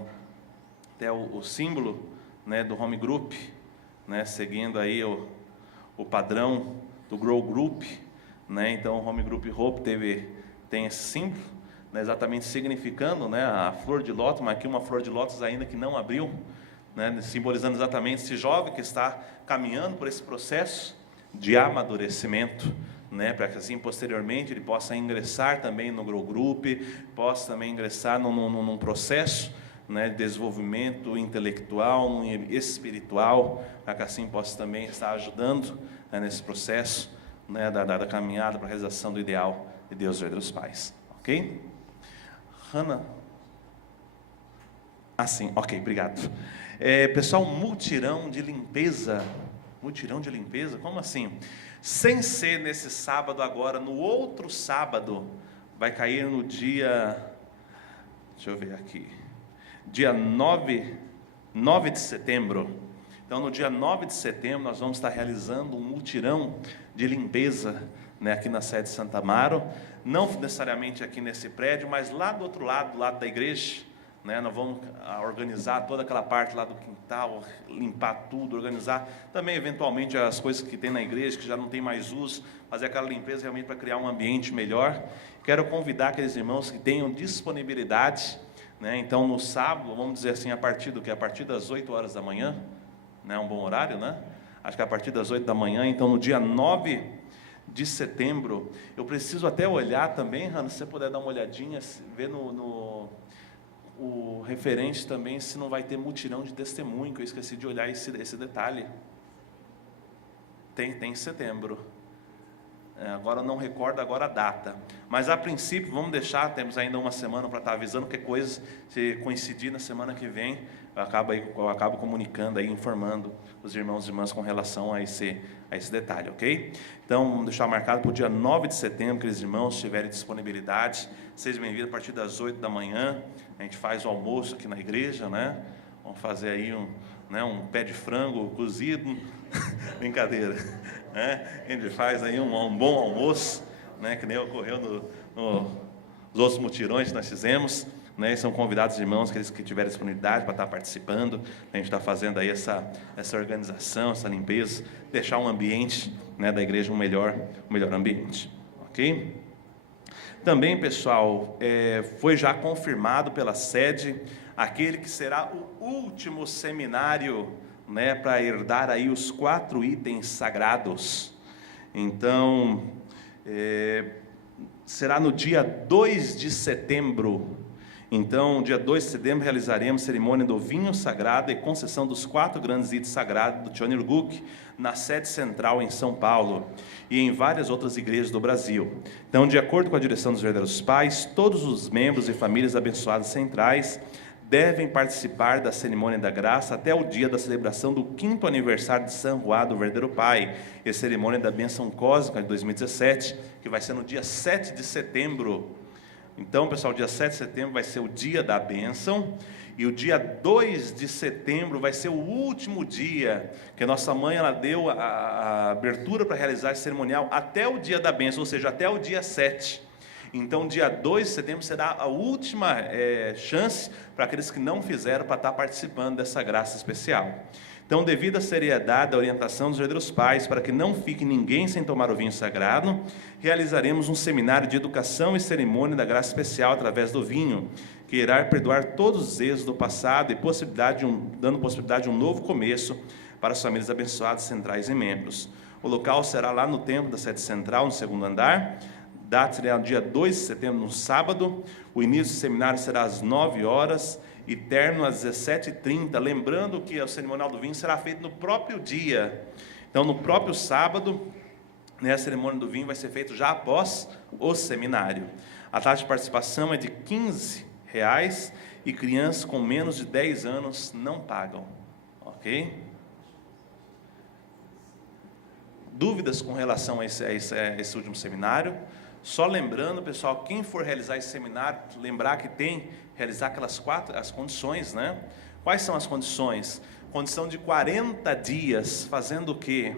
até o símbolo, né, do home group, né, seguindo aí o padrão do Grow Group, né? Então o home group Hope tem esse símbolo, né, exatamente significando, né, a flor de lótus, mas aqui uma flor de lótus ainda que não abriu, né, simbolizando exatamente esse jovem que está caminhando por esse processo de amadurecimento, né, para que assim posteriormente ele possa ingressar também no Grow Group, possa também ingressar num processo, né, de desenvolvimento intelectual, espiritual, para que assim possa também estar ajudando, né, nesse processo, né, da caminhada para a realização do ideal de Deus, verdadeiros pais, ok? Hannah? Sim, ok, obrigado. Pessoal, mutirão de limpeza, como assim? Sem ser nesse sábado agora, no outro sábado, vai cair no dia, deixa eu ver aqui, dia 9 de setembro. Então, no dia 9 de setembro, nós vamos estar realizando um mutirão de limpeza, né, aqui na sede de Santa Amaro, não necessariamente aqui nesse prédio, mas lá do outro lado, do lado da igreja, né, nós vamos organizar toda aquela parte lá do quintal, limpar tudo, organizar também eventualmente as coisas que tem na igreja, que já não tem mais uso, fazer aquela limpeza realmente para criar um ambiente melhor. Quero convidar aqueles irmãos que tenham disponibilidade, né, então no sábado, vamos dizer assim, a partir das 8 horas da manhã, né, um bom horário, né? Acho que a partir das 8 da manhã, então no dia 9 de setembro, eu preciso até olhar também, Hannah, se você puder dar uma olhadinha, ver o referente também, se não vai ter mutirão de testemunho, que eu esqueci de olhar esse detalhe. Tem em setembro. Agora eu não recordo agora a data. Mas a princípio, vamos deixar, temos ainda uma semana para estar avisando, que coisa, se coincidir na semana que vem, eu acabo comunicando aí, informando os irmãos e irmãs com relação a esse detalhe, ok? Então, vamos deixar marcado para o dia 9 de setembro, que os irmãos tiverem disponibilidade, sejam bem-vindos a partir das 8 da manhã, a gente faz o almoço aqui na igreja, né? Vamos fazer aí um pé de frango cozido, brincadeira, né? A gente faz aí um bom almoço, né? Que nem ocorreu nos outros mutirões que nós fizemos, né? São convidados irmãos que tiverem disponibilidade para estar participando. A gente está fazendo aí essa organização, essa limpeza, deixar um ambiente, né, da igreja um melhor ambiente, ok? Também, pessoal, foi já confirmado pela sede aquele que será o último seminário, né, para herdar aí os 4 itens sagrados. Então, será no dia 2 de setembro. Então, dia 2 de setembro, realizaremos cerimônia do vinho sagrado e concessão dos 4 grandes itens sagrados do Chonilguk, na sede central em São Paulo e em várias outras igrejas do Brasil. Então, de acordo com a direção dos verdadeiros pais, todos os membros e famílias abençoadas centrais devem participar da cerimônia da graça até o dia da celebração do 5º aniversário de San Juan do Verdadeiro Pai, e a cerimônia da bênção cósmica de 2017, que vai ser no dia 7 de setembro. Então, pessoal, dia 7 de setembro vai ser o dia da bênção, e o dia 2 de setembro vai ser o último dia que a nossa mãe ela deu a abertura para realizar esse cerimonial até o dia da bênção, ou seja, até o dia 7. Então, dia 2 de setembro será a última chance para aqueles que não fizeram para estar participando dessa graça especial. Então, devido à seriedade da orientação dos verdadeiros pais, para que não fique ninguém sem tomar o vinho sagrado, realizaremos um seminário de educação e cerimônia da graça especial através do vinho, que irá perdoar todos os erros do passado e dando possibilidade de um novo começo para as famílias abençoadas, centrais e membros. O local será lá no templo da sede central, no 2º andar. Data será no dia 2 de setembro, no sábado. O início do seminário será às 9 horas e terno às 17h30. Lembrando que o cerimonial do vinho será feito no próprio dia. Então, no próprio sábado, a cerimônia do vinho vai ser feita já após o seminário. A taxa de participação é de R$15 e crianças com menos de 10 anos não pagam. Ok? Dúvidas com relação a esse último seminário? Só lembrando, pessoal, quem for realizar esse seminário, lembrar que tem realizar as condições, né? Quais são as condições? Condição de 40 dias, fazendo o quê?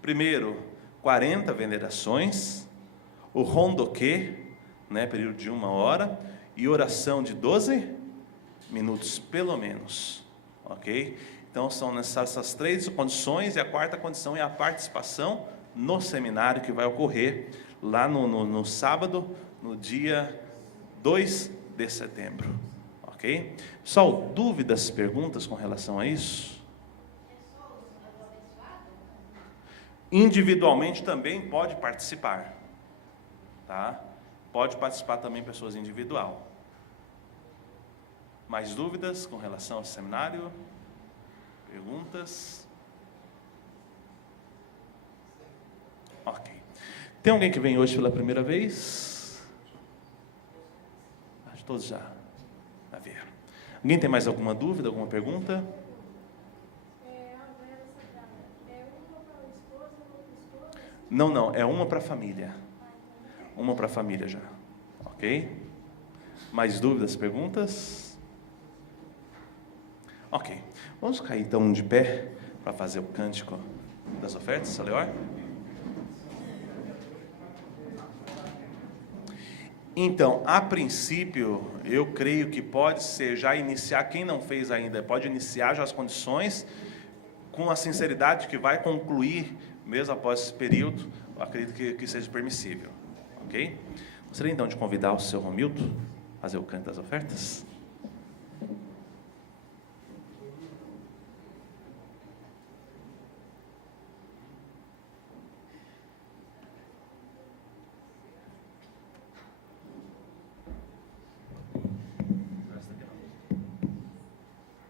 Primeiro, 40 venerações, o rondoquê, né, período de 1 hora, e oração de 12 minutos, pelo menos, ok? Então, são necessárias essas 3 condições, e a 4ª condição é a participação no seminário, que vai ocorrer lá no sábado, no dia 2 de setembro, ok? Pessoal, dúvidas, perguntas com relação a isso? Individualmente também pode participar, tá? Pode participar também pessoas individual. Mais dúvidas com relação ao seminário? Perguntas? Ok. Tem alguém que vem hoje pela primeira vez? Acho que todos já vieram. Alguém tem mais alguma dúvida, alguma pergunta? Não, é uma para a família. Uma para a família já. Ok? Mais dúvidas, perguntas? Ok. Vamos ficar então de pé para fazer o cântico das ofertas, Saleor? Então, a princípio, eu creio que pode ser já iniciar, quem não fez ainda, pode iniciar já as condições, com a sinceridade que vai concluir, mesmo após esse período, eu acredito que seja permissível, ok? Gostaria então de convidar o seu Romildo a fazer o canto das ofertas.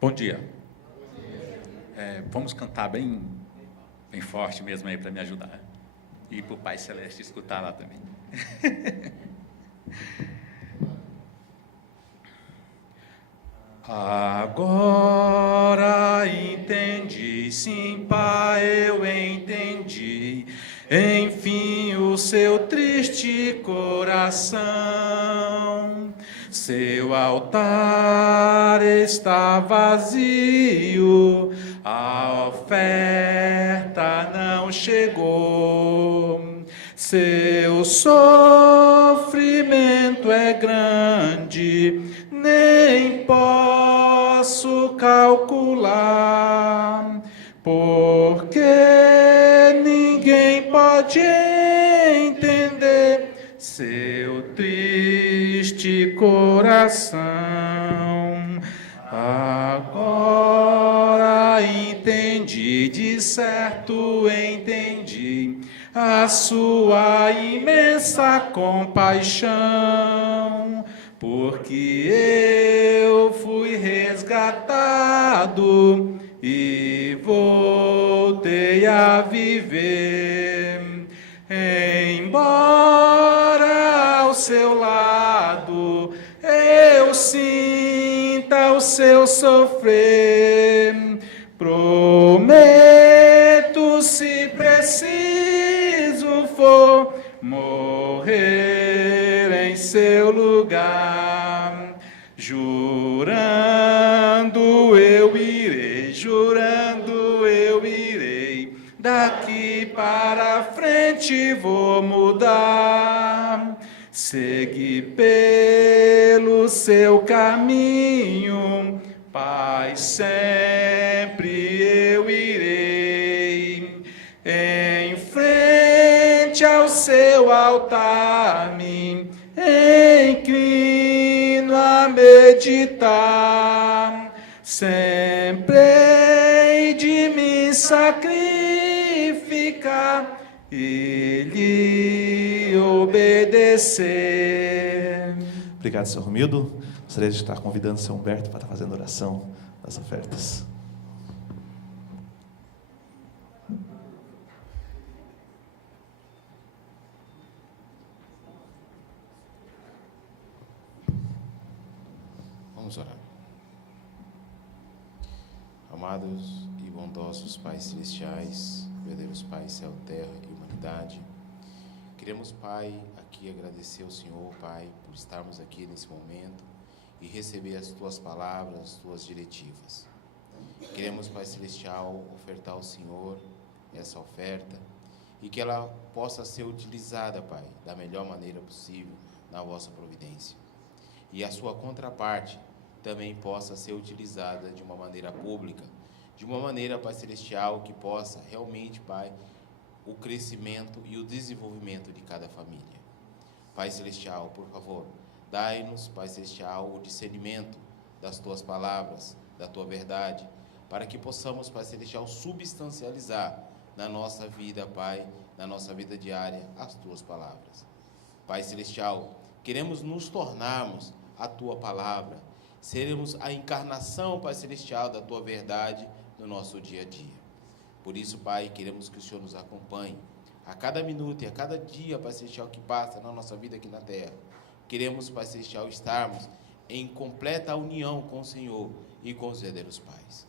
Bom dia. Vamos cantar bem forte mesmo aí para me ajudar. E para o Pai Celeste escutar lá também. Agora entendi, sim, Pai, eu entendi. Enfim, o seu triste coração. Seu altar está vazio, a oferta não chegou. Seu sofrimento é grande, nem posso calcular, porque ninguém pode entender seu triste coração. Agora entendi, de certo entendi a sua imensa compaixão, porque eu fui resgatado e voltei a viver. Embora ao seu lado eu sinta o seu sofrer, prometo, se preciso for, morrer em seu lugar. Jurando eu irei, daqui para frente vou mudar. Ser teu caminho, Pai, sempre eu irei em frente ao seu altar, me inclino a meditar, sempre hei de me sacrificar e lhe obedecer. Obrigado, Sr. Romildo. Gostaria de estar convidando o Sr. Humberto para estar fazendo oração das ofertas. Vamos orar. Amados e bondosos Pais Celestiais, verdadeiros Pais, céu, terra e humanidade, queremos, Pai, aqui agradecer ao Senhor, Pai, por estarmos aqui nesse momento e receber as Tuas palavras, as Tuas diretivas. Queremos, Pai Celestial, ofertar ao Senhor essa oferta e que ela possa ser utilizada, Pai, da melhor maneira possível na vossa providência. E a sua contraparte também possa ser utilizada de uma maneira pública, de uma maneira, Pai Celestial, que possa realmente, Pai, o crescimento e o desenvolvimento de cada família. Pai Celestial, por favor, dai-nos, Pai Celestial, o discernimento das Tuas palavras, da Tua verdade, para que possamos, Pai Celestial, substancializar na nossa vida, Pai, na nossa vida diária, as Tuas palavras. Pai Celestial, queremos nos tornarmos a Tua palavra, seremos a encarnação, Pai Celestial, da Tua verdade no nosso dia a dia. Por isso, Pai, queremos que o Senhor nos acompanhe a cada minuto e a cada dia, Pai Celestial, que passa na nossa vida aqui na terra. Queremos, Pai Celestial, estarmos em completa união com o Senhor e com os verdadeiros pais.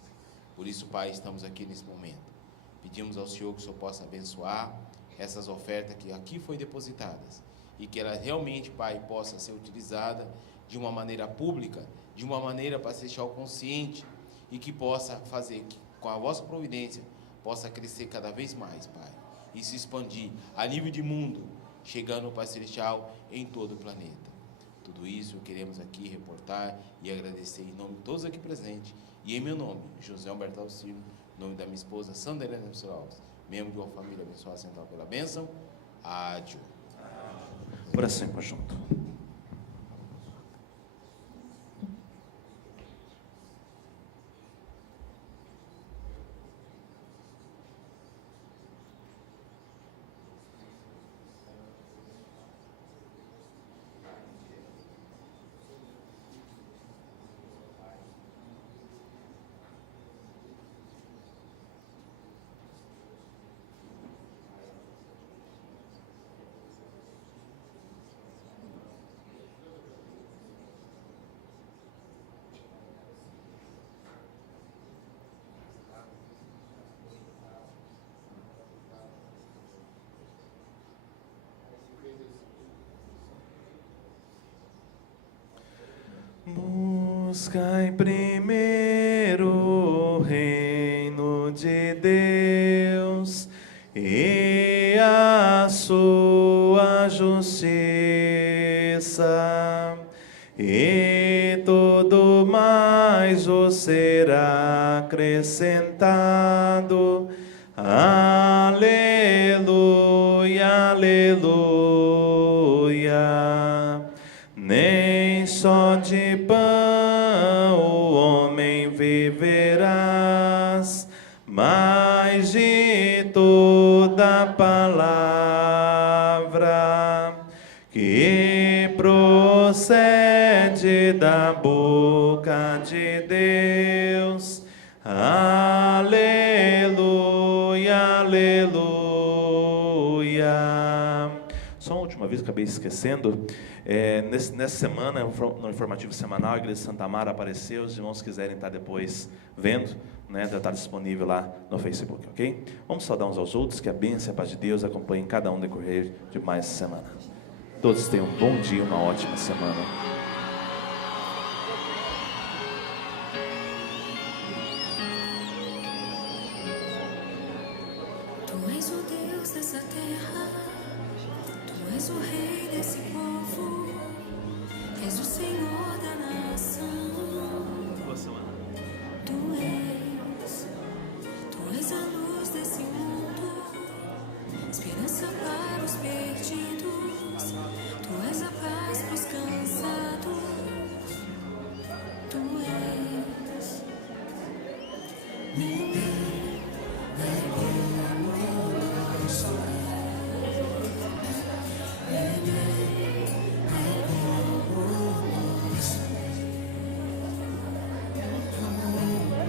Por isso, Pai, estamos aqui nesse momento. Pedimos ao Senhor que o Senhor possa abençoar essas ofertas que aqui foram depositadas e que ela realmente, Pai, possa ser utilizada de uma maneira pública, de uma maneira, Pai Celestial, consciente e que possa fazer que, com a vossa providência, possa crescer cada vez mais, Pai, e se expandir a nível de mundo, chegando, Pai Celestial, em todo o planeta. Tudo isso queremos aqui reportar e agradecer em nome de todos aqui presentes e em meu nome, José Humberto Alcino, em nome da minha esposa Sandra Helena Alves, membro de uma família abençoada central pela bênção. Ádio. Oração em conjunto. Buscai primeiro o reino de Deus e a sua justiça, e tudo mais vos será acrescentado. Aleluia, aleluia. Nem só de pão o homem viverás, mas de toda palavra que procede da boca de Deus. Aleluia, aleluia. Só uma última vez, acabei esquecendo. Nessa semana, no informativo semanal, a Igreja de Santa Mara apareceu. Os irmãos quiserem estar depois vendo, né, já está disponível lá no Facebook, ok? Vamos saudar uns aos outros, que a bênção e a paz de Deus acompanhem cada um no decorrer de mais essa semana. Todos tenham um bom dia, uma ótima semana. Tu és o Deus dessa terra, Tu és o Rei desse povo, és o Senhor da nação. Tu